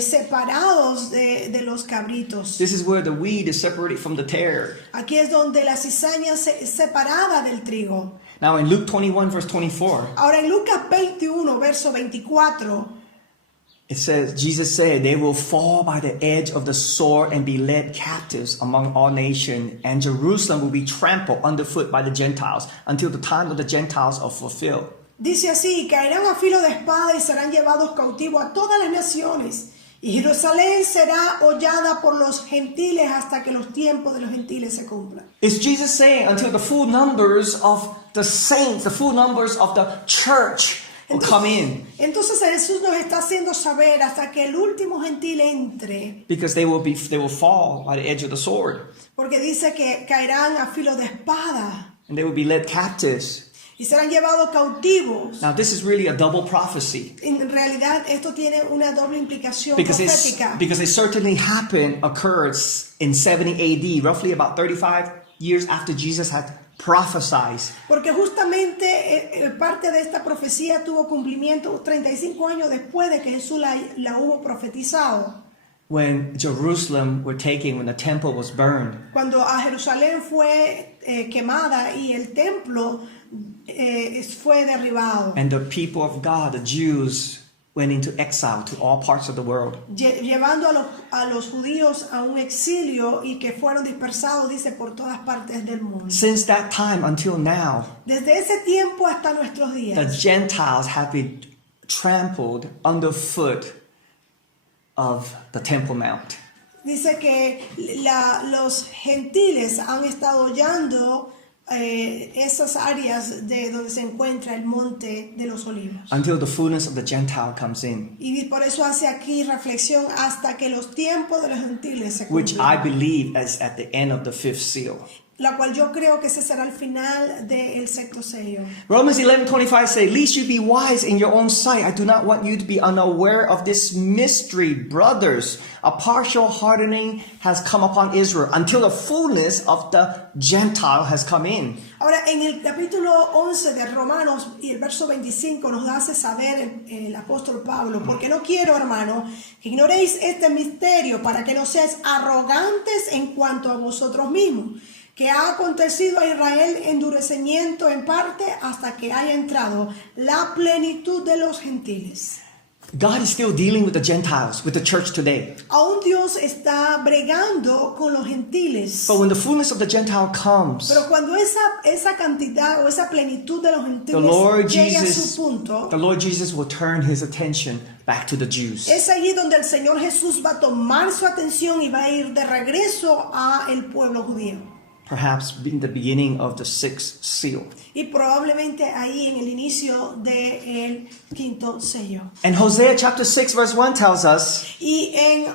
separados de los cabritos. This is where the wheat is separated from the tare. Aquí es donde la cizaña es separada del trigo. Now in Luke 21 verse 24, Ahora en Lucas 21, verso 24, it says, Jesus said, they will fall by the edge of the sword and be led captives among all nations, and Jerusalem will be trampled underfoot by the Gentiles until the time of the Gentiles are fulfilled. dice así, caerán a filo de espada y serán llevados cautivos a todas las naciones. Y Jerusalén será hollada por los gentiles hasta que los tiempos de los gentiles se cumplan. Is Jesus saying until the full numbers of the saints, the full numbers of the church will come in? Entonces Jesús nos está haciendo saber hasta que el último gentil entre, Because they will fall by the edge of the sword, porque dice que caerán a filo de espada and they will be led captives. y serán llevados cautivos. Now this is really a double prophecy. En realidad esto tiene una doble implicación Because profética. it certainly occurred in 70 AD, roughly about 35 years after Jesus had prophesied. Porque justamente parte de esta profecía tuvo cumplimiento 35 años después de que Jesús la hubo profetizado. When Jerusalem were taken, when the temple was burned. Cuando a Jerusalén fue quemada y el templo fue derribado. And the people of God, the Jews, went into exile to all parts of the world. Llevando a los judíos a un exilio y que fueron dispersados, dice, por todas partes del mundo. Since that time until now, Desde ese tiempo hasta nuestros the días, Gentiles have been trampled underfoot of the Temple Mount. dice que los gentiles han estado hollando esas áreas de donde se encuentra el monte de los olivos. until the fullness of the Gentile comes in, Y por eso hace aquí reflexión hasta que los tiempos de los gentiles se which I cumplan. believe is at the end of the fifth seal. La cual yo creo que ese será el final del sexto sello. Romans 11:25 say, "Lest you be wise in your own sight, I do not want you to be unaware of this mystery, brothers. A partial hardening has come upon Israel until the fullness of the Gentile has come in." Ahora, en el capítulo 11 de Romanos y el verso 25 nos hace saber el apóstol Pablo, porque no quiero, hermano, que ignoréis este misterio para que no seáis arrogantes en cuanto a vosotros mismos, que ha acontecido a Israel endurecimiento en parte hasta que haya entrado la plenitud de los gentiles. God is still dealing with the Gentiles, with the church today. Aún Dios está bregando con los gentiles. But when the fullness of the Gentile comes, Pero cuando esa cantidad o esa plenitud de los the gentiles Lord llegue a Jesus, su punto, the Lord Jesus will turn his attention back to the Jews. es allí donde el Señor Jesús va a tomar su atención y va a ir de regreso a el pueblo judío. Perhaps in the beginning of the sixth seal. Y probablemente ahí en el inicio del quinto sello. And Hosea chapter 6 verse 1 tells us, Y en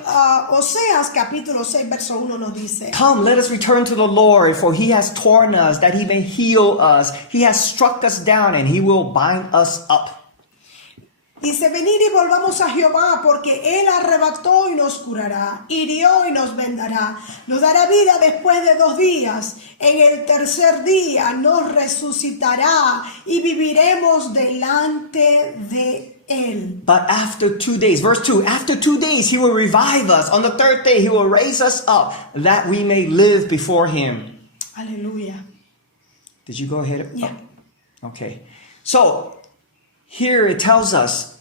Oseas capítulo 6 verso 1 nos dice: "Come, let us return to the Lord, for he has torn us, that he may heal us. He has struck us down, and he will bind us up." Dice: venid y volvamos a Jehová, porque Él arrebató y nos curará, hirió y nos vendará, nos dará vida después de 2 días, en el tercer día nos resucitará y viviremos delante de Él. But after 2 days, verse 2, after 2 days he will revive us. On the third day he will raise us up, that we may live before him. Aleluya. Did you go ahead? Yeah. Oh, okay. So, here it tells us,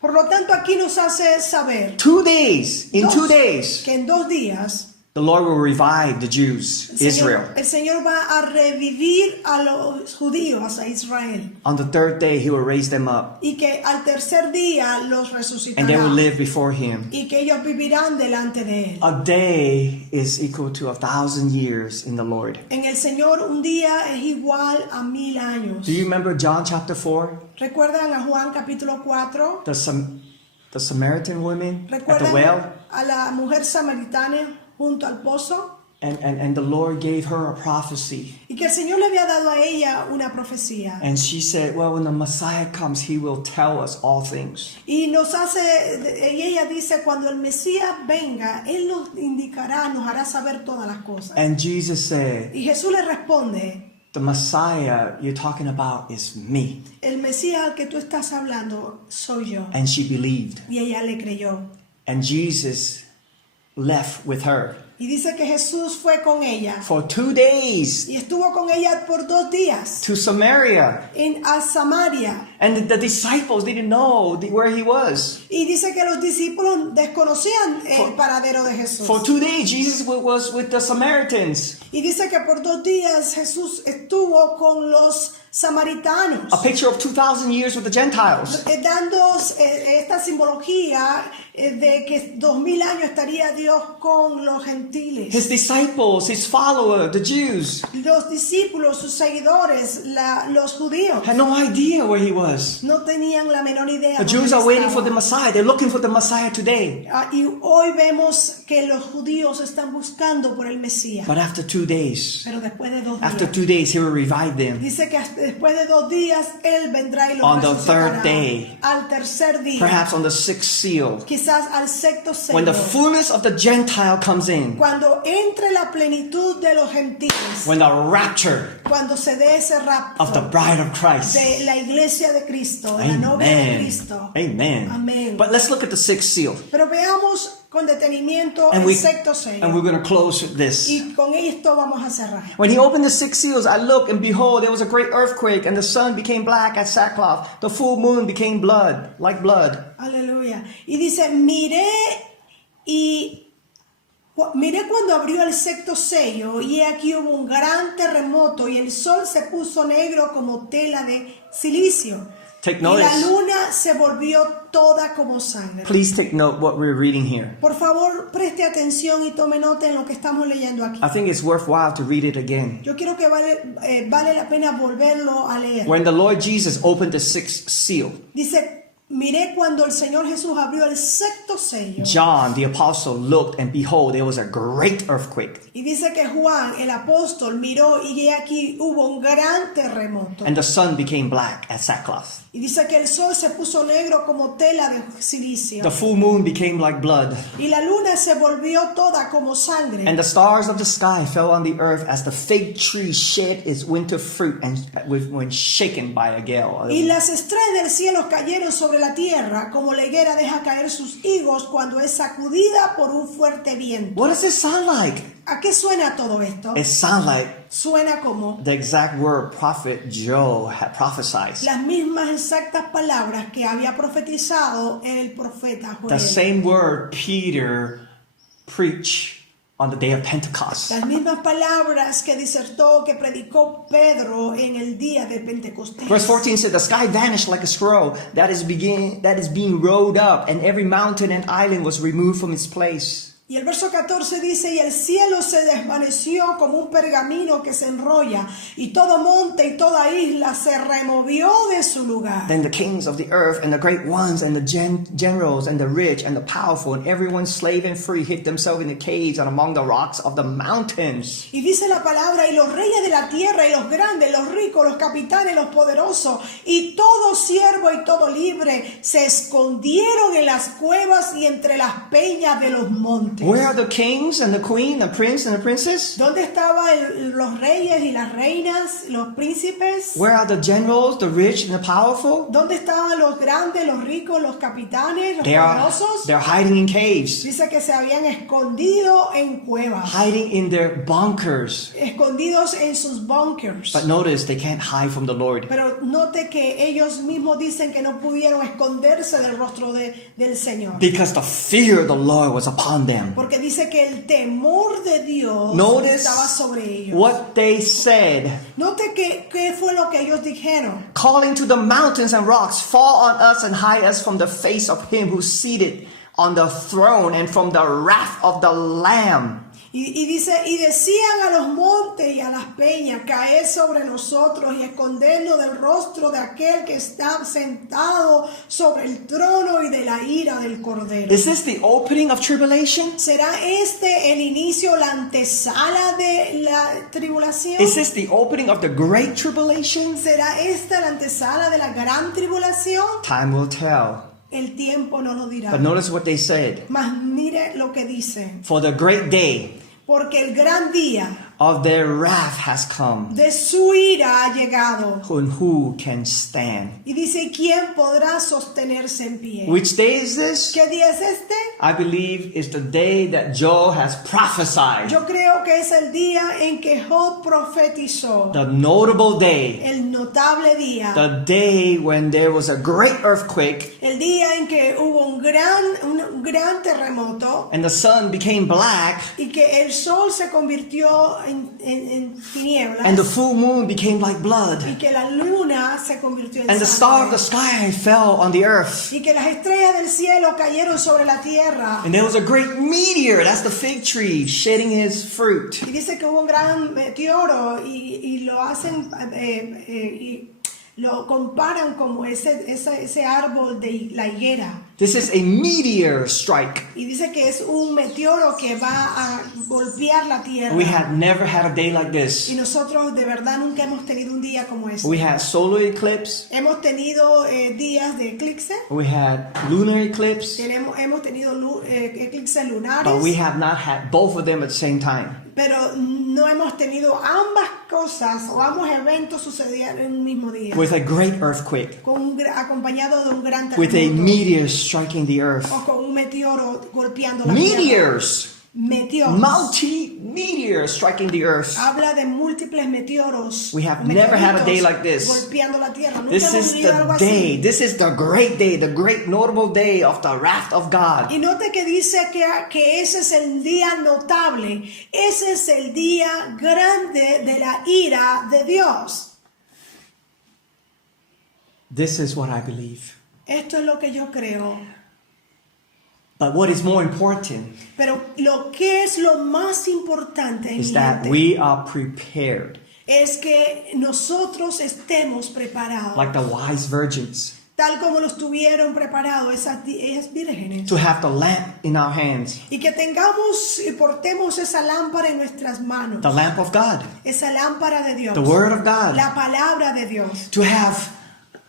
Por lo tanto, aquí nos hace saber 2 days, in 2 days, que en 2 días the Lord will revive the Jews, Israel. el Señor va a revivir a los judíos, a Israel, On the third day he will raise them up, y que al tercer día los and they will resucitará, live before him. y que ellos vivirán delante de Él. A day is equal to 1,000 years in the Lord. En el Señor un día es igual a 1000 años. Do you remember John chapter 4? ¿Recuerdan a Juan capítulo 4? The Samaritan woman at the ¿Recuerdan well? a la mujer samaritana junto al pozo? And the Lord gave her a prophecy. Y que el Señor le había dado a ella una profecía. And she said, well, when the Messiah comes, he will tell us all things. Y ella dice, cuando el Mesías venga, Él nos indicará, nos hará saber todas las cosas. And Jesus said, Y Jesús le responde: the Messiah you're talking about is me. el Mesías al que tú estás hablando soy yo. And she believed. Y ella le creyó. And Jesus left with her Y dice que Jesús fue con ella. for 2 days Y estuvo con ella por 2 días to Samaria. a Samaria. And the disciples didn't know where he was. Y dice que los discípulos desconocían el paradero de Jesús. For 2 days, Jesus was with the Samaritans. Y dice que por 2 días Jesús estuvo con los samaritanos, A picture of 2,000 years with the Gentiles. dando esta simbología de que 2000 años estaría Dios con los gentiles. His disciples, his followers, the Jews, Los discípulos, sus seguidores, los judíos, had no idea where he was. no tenían la menor idea. The dónde Jews are waiting estaba. for the Messiah. They're looking for the Messiah today. Y hoy vemos que los judíos están buscando por el Mesías. But after 2 days, Pero después de 2 días, after 2 days, he will revive them. dice que después de 2 días Él vendrá y los On the resucitará. third day. Al tercer día, Perhaps on the 6th seal, quizás al sexto sello, when the fullness of the Gentile comes in, cuando entre la plenitud de los gentiles, when the rapture cuando se dé ese rapto of the bride of Christ. de la iglesia de Cristo, de la novia de Amen. Cristo. Amen. Amén. But let's look at the 6th seal. Pero veamos con detenimiento And el we sexto sello. and we're going to close this. Y con esto vamos a cerrar. When he opened the 6 seals, I looked, and behold, there was a great earthquake, and the sun became black as sackcloth. The full moon became blood, like blood. Aleluya. Y dice, miré cuando abrió el sexto sello, y aquí hubo un gran terremoto, y el sol se puso negro como tela de silicio. Take y la notice. luna se volvió toda como sangre. Please take note what we're reading here. Por favor, preste atención y tome nota en lo que estamos leyendo aquí. I think it's worthwhile to read it again. Yo quiero que vale la pena volverlo a leer. When the Lord Jesus opened the sixth seal, Dice, miré cuando el Señor Jesús abrió el sexto sello. John the apostle looked, and behold, there was a great earthquake, Y dice que Juan, el apóstol, miró y aquí hubo un gran terremoto. and the sun became black as sackcloth. Y dice que el sol se puso negro como tela de silicio. The full moon became like blood, Y la luna se volvió toda como sangre. and the stars of the sky fell on the earth as the fig tree shed its winter fruit and when shaken by a gale. Y las estrellas del cielo cayeron sobre la tierra como la higuera deja caer sus higos cuando es sacudida por un fuerte viento. What does it sound like? ¿A qué suena todo esto? It sounds like Suena como the exact word prophet Joel had prophesied. las mismas exactas palabras que había profetizado el profeta The Joel. same word Peter preached on the day of Pentecost. Las mismas palabras que disertó, que predicó Pedro en el día de Pentecostés. Verse 14 said, the sky vanished like a scroll that is being rolled up, and every mountain and island was removed from its place. Y el verso 14 dice, y el cielo se desvaneció como un pergamino que se enrolla, y todo monte y toda isla se removió de su lugar. Then the kings of the earth and the great ones and the generals and the rich and the powerful and everyone slave and free hid themselves in the caves and among the rocks of the mountains. Y dice la palabra, y los reyes de la tierra, y los grandes, los ricos, los capitanes, los poderosos, y todo siervo y todo libre, se escondieron en las cuevas y entre las peñas de los montes. Where are the kings and the queen, the prince and the princess? ¿Dónde estaban los reyes y las reinas, los príncipes? Where are the generals, the rich and the powerful? ¿Dónde estaban los grandes, los ricos, los capitanes, los poderosos? They're hiding in caves, Dice que se habían escondido en cuevas, hiding in their bunkers. escondidos en sus bunkers. But notice they can't hide from the Lord. Pero note que ellos mismos dicen que no pudieron esconderse del rostro del Señor. Because the fear of the Lord was upon them. Porque dice que el temor de Dios Notice estaba sobre ellos. what they said. Note qué fue lo que ellos dijeron. Calling to the mountains and rocks, fall on us and hide us from the face of him who's seated on the throne and from the wrath of the Lamb. Y dice, y decían a los montes y a las peñas, caer sobre nosotros y escondernos del rostro de aquel que está sentado sobre el trono y de la ira del Cordero. Is this the opening of tribulation? ¿Será este el inicio, la antesala de la tribulación? Is this the opening of the great tribulation? ¿Será esta la antesala de la gran tribulación? Time will tell. El tiempo no lo dirá. But notice what they said. Mas mire lo que dice. For the great day Porque el gran día of their wrath has come. de su ira ha llegado. And who can stand? Y dice, ¿quién podrá sostenerse en pie? Which day is this? ¿Qué día es este? I believe it's the day that Joel has prophesied. Yo creo que es el día en que Job profetizó. The notable day. El notable día. The day when there was a great earthquake El día en que hubo un gran terremoto and the sun became black y que el sol se convirtió en tinieblas and the full moon became like blood y que la luna se convirtió en and the star of the sangre sky fell on the earth. y que las estrellas del cielo cayeron sobre la tierra. And there was a great meteor, that's the fig tree, shedding his fruit. Y dice que hubo un gran meteoro y lo hacen y lo comparan como ese árbol de la higuera. This is a meteor strike. Y dice que es un meteoro que va a golpear la tierra. We had never had a day like Y this. nosotros de verdad nunca hemos tenido un día como este. We had solar eclipse, Hemos tenido días de eclipse. we had lunar eclipse, Hemos tenido eclipses lunares. but we have not had both of them at the same time. Pero no hemos tenido ambas cosas o ambos eventos sucedían en un mismo día. With a great earthquake, Acompañado de un gran with a terremoto. meteor striking the earth. O con un meteoro golpeando la tierra. Meteors! Meteoros. Multi-meteors striking the earth. Habla de múltiples meteoros. We have never had a day like this. Golpeando la tierra. Nunca This hemos is vivido algo the así. day, this is the great day, the great notable day of the wrath of God. Y note que dice que ese es el día notable. Ese es el día grande de la ira de Dios. This is what I believe. Esto es lo que yo creo. But what is more important Pero lo que es lo más importante en is mi that mente we are prepared es que nosotros estemos preparados, like the wise virgins tal como lo estuvieron preparados esas vírgenes. to have the lamp in our hands, Y que tengamos y portemos esa lámpara en nuestras manos. the lamp of God, Esa lámpara de Dios. the word of God, La palabra de Dios. to have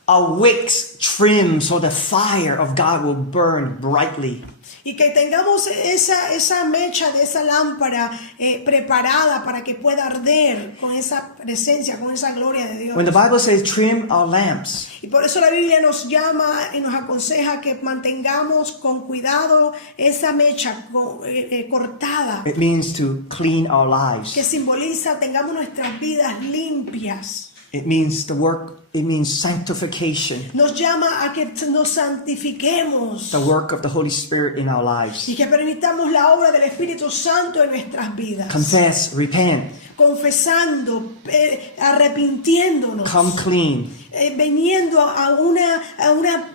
our wicks trimmed so the fire of God will burn brightly. Y que tengamos esa mecha de esa lámpara preparada para que pueda arder con esa presencia, con esa gloria de Dios. When the Bible says trim our lamps, Y por eso la Biblia nos llama y nos aconseja que mantengamos con cuidado esa mecha cortada, it means to clean our lives. que simboliza tengamos nuestras vidas limpias. It means it means sanctification, Nos llama a que nos santifiquemos the work of the Holy Spirit in our lives. y que permitamos la obra del Espíritu Santo en nuestras vidas. Confess, repent, Confesando, arrepintiéndonos, come clean. viniendo a una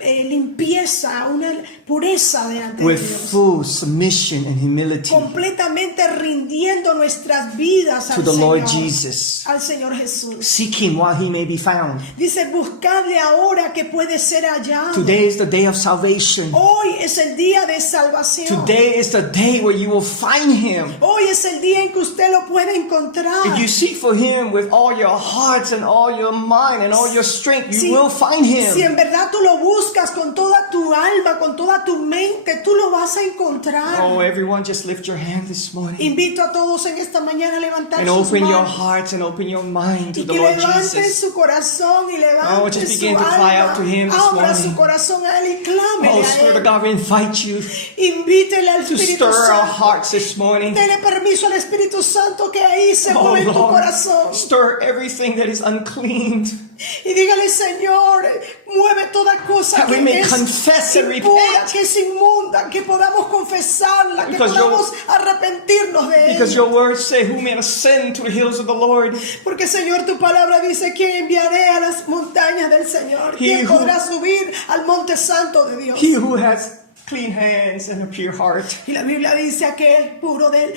limpieza, a una pureza delante de With Dios. full submission and humility Completamente rindiendo nuestras vidas to al the Lord Señor, Jesus. al Señor Jesús. Seek Him while He may be found. Dice, buscadle ahora que puede ser hallado. Today is the day of salvation. Hoy es el día de salvación. Today is the day where you will find Him. Hoy es el día en que usted lo puede encontrar. If you seek for Him with all your hearts and all your mind and all your strength, you Si- will find Si Him. en verdad tú lo buscas con toda tu alma, con toda tu mente, tú lo vas a encontrar. Oh, everyone, just lift your hand this morning Invito a todos en esta mañana a levantar and sus open your manos hearts and open your mind to y the que Lord levanten Jesus. su corazón y levanten Oh, just su begin to cry alma. out to Him this Abra su morning. corazón a Él y clámele Oh, a Spirit of Él. God, we invite you Invítele al to Espíritu stir our Santo. hearts this morning. Dele permiso al Espíritu Santo que ahí se Oh, mueva en tu Lord, corazón. stir everything that is unclean. Y dígale, Señor, mueve toda cosa That we que may es confess and impura, repent. que es inmunda, que podamos confesarla, que Because podamos arrepentirnos de Because ella. your words say, who may ascend to the hills of the Lord? Porque, Señor, tu palabra dice, ¿quién enviaré a las montañas del Señor? ¿Quién He who- podrá subir al monte santo de Dios? He who has clean hands and a pure heart. Y la Biblia dice aquel puro de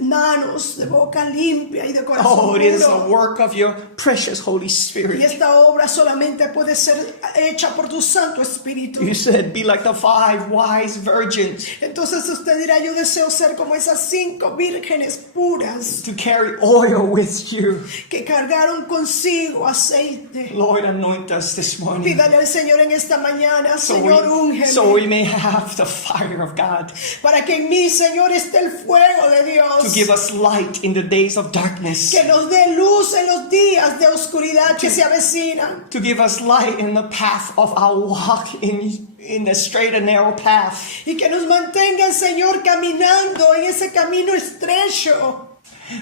manos, de boca limpia y de corazón Oh, it is the puro. work of your precious Holy Y Spirit. esta obra solamente puede ser hecha por tu Santo Espíritu. You said, be like the 5 wise virgins Entonces usted dirá, yo deseo ser como esas 5 vírgenes puras to carry oil with you. que cargaron consigo aceite. Lord, anoint us this morning Pídale al Señor en esta mañana, so Señor, úngeme. we may have the fire of God Para que en mí, Señor, esté el fuego de to Dios. give us light in the days of darkness, Que nos dé luz en los días de oscuridad que se avecinan. to give us light in the path of our walk in the straight and narrow path. Y que nos mantenga el Señor caminando en ese camino estrecho.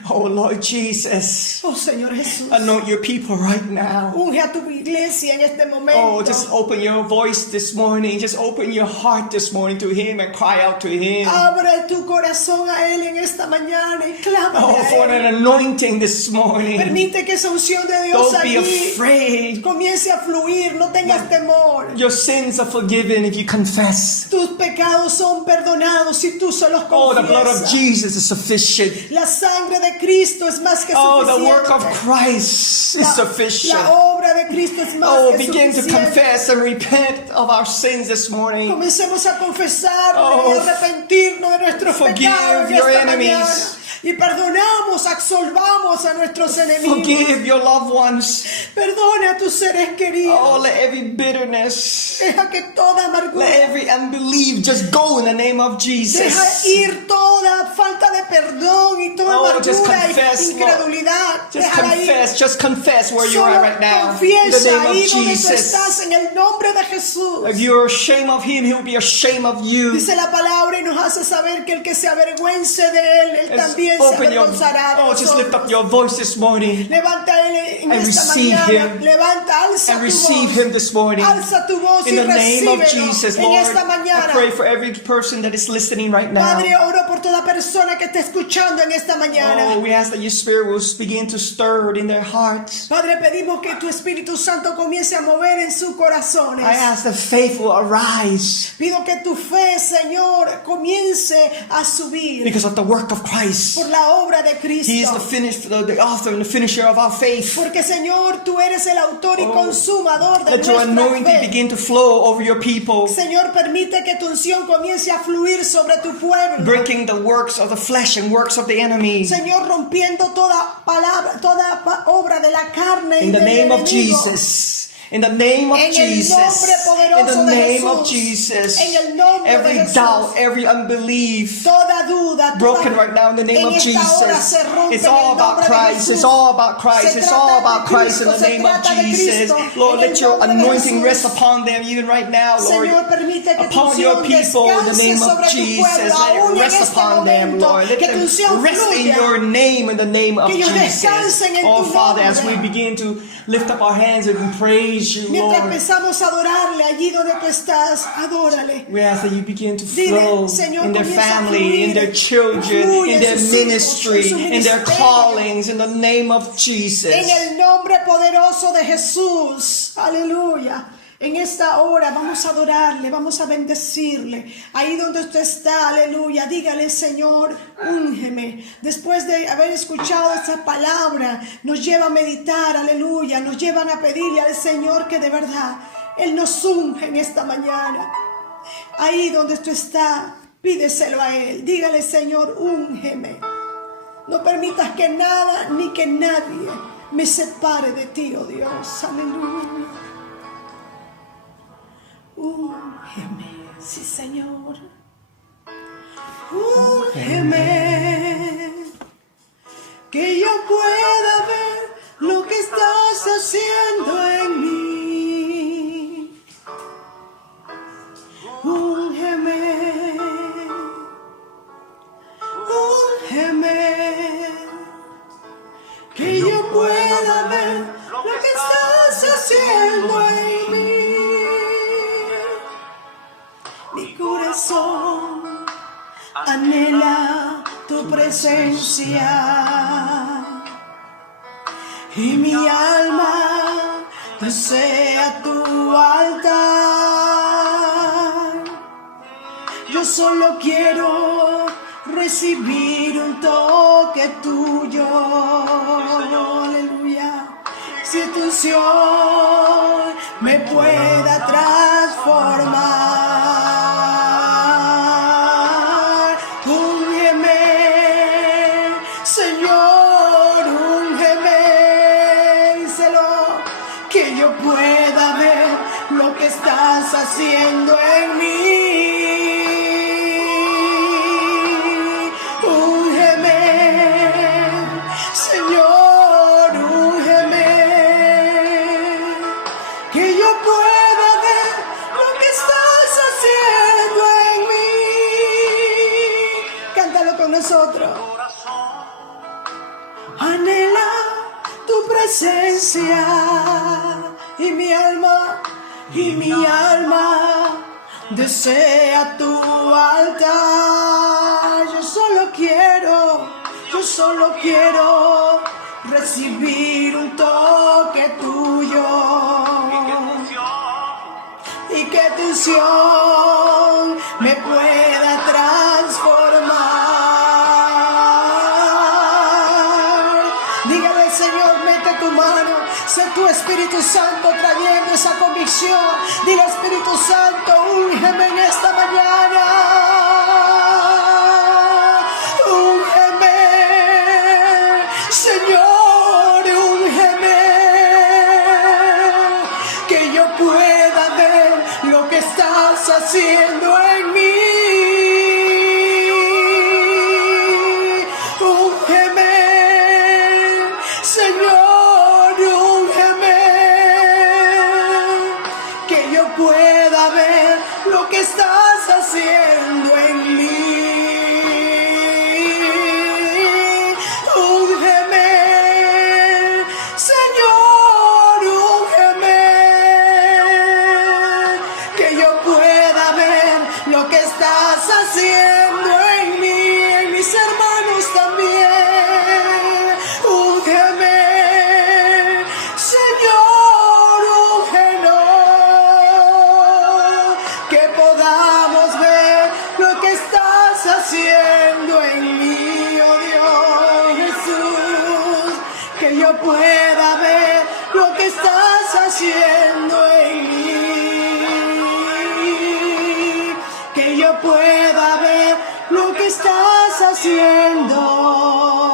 Oh, Lord Jesus, Oh, Señor Jesús. anoint your people right now. Unge a tu iglesia en este momento. Oh, just open your voice this morning. Just open your heart this morning to Him and cry out to Him. Abre tu corazón a Él en esta mañana y clámale Oh, for a Él. an anointing this morning. Permite que esa unción de Dios Don't be allí afraid. comience a fluir. No tengas temor. Your sins are forgiven if you confess. Tus pecados son perdonados si tú se los Oh, the blood of confiesas. Jesus is sufficient. La sangre de Cristo es más que Oh, the suficiente. work of Christ is sufficient. La obra de Cristo es más Oh, que begin to suficiente. confess and repent of our sins this morning. Comencemos a confesar Oh, y arrepentirnos de nuestros forgive pecados en your esta enemies. mañana. Y perdonamos, absolvamos a nuestros enemigos. Forgive your loved ones. Perdona a tus seres queridos. Oh, let every bitterness, Deja que toda amargura, let every unbelief just go in the name of deja Jesus. ir toda falta de perdón y toda Oh, just amargura confess, y incredulidad. Just Déjala ir. just confess where you Solo are right now. In the confiesa name ahí of donde tú estás Jesus. en el nombre de Jesús. If you're ashamed of Him, He'll be ashamed of you. Dice la palabra y nos hace saber que el que se avergüence de él, él Just también se open your, avergonzará de oh, just lift up nosotros. your voice this morning Levanta él en and esta receive mañana. Him. Levanta, alza and tu receive voz. Him this morning. Alza tu voz Dios In y the name of recíbelo Jesus, en Lord, esta I mañana. pray for every person that is listening right now. Padre, oro por toda persona que esté escuchando en esta mañana. Oh, we ask that your spirit will begin to stir in their hearts. Padre, pedimos que tu Espíritu Santo comience a mover en sus corazones. I ask that faith will arise Pido que tu fe, Señor, comience a subir because of the work of Christ. por la obra de He is Cristo. the author and the finisher of our faith. Porque, Señor, tú eres el autor y Oh, consumador de Let your nuestra anointing fe. begin to flow over your people, Señor, permite que tu unción comience a fluir sobre tu pueblo. breaking the works of the flesh and works of the enemy. Señor, rompiendo toda palabra, toda obra de la carne y In the del name of enemigo. Jesus. In the name of En el Jesus. nombre In poderoso the de name of Jesús. Jesus. En el nombre de Every Jesús. doubt, every unbelief, Toda duda, broken right now in the name en of esta hora Jesus. se rompe It's en all el about nombre de Christ. Jesús. It's all about Christ. Se It's trata all de about Christ in Cristo, the se name of trata de Jesus. Cristo, Lord, en el let your nombre de anointing Jesús. rest upon them even right now, Lord. Señor, permite que tu Upon your unción people in the descanse name of sobre tu Jesus. pueblo, Let aún it en rest este upon them, momento, Lord. Let que tu them unción rest in fluya. your name in the name of Que ellos Jesus. descansen en Oh, tu Father, as we nombre. begin to lift up our hands and praise you, Mientras Lord, empezamos a adorarle allí donde tú estás, adórale. we ask that you begin to Dile, flow Señor, in their comienza a family, in fluir. their children, Fluye in their en sus hijos, ministry, en su in their ministerio. callings, in the name of Jesus. En el nombre poderoso de Jesús. Aleluya. En esta hora vamos a adorarle, vamos a bendecirle. Ahí donde usted está, aleluya. Dígale, Señor, úngeme. Después de haber escuchado esta palabra, nos lleva a meditar, aleluya. Nos llevan a pedirle al Señor que de verdad Él nos unge en esta mañana. Ahí donde usted está, pídeselo a Él. Dígale, Señor, úngeme. No permitas que nada ni que nadie me separe de ti, oh Dios. Aleluya. Úngeme, sí, Señor. Úngeme. Que yo pueda ver lo que estás haciendo en mí. Úngeme. Úngeme. Que yo pueda ver lo que estás haciendo en mí. Mi corazón anhela tu presencia y mi alma desea tu altar. Yo solo quiero recibir un toque tuyo. Aleluya. Si tu unción me pueda transformar. Úngeme, Señor, úngeme. Díselo, que yo pueda ver lo que estás haciendo en mí. Nosotros anhela tu presencia y mi alma desea tu altar. Yo solo quiero recibir un toque tuyo y que tu unción me pueda transformar. Sé tu Espíritu Santo trayendo esa convicción. Dile, Espíritu Santo, úngeme en esta mañana. Úngeme, Señor, úngeme. Que yo pueda ver lo que estás haciendo en mí. Estás haciendo en mí. Úngeme, Señor, úngeme. que yo pueda ver lo que estás haciendo en mí, que yo pueda ver lo que estás haciendo.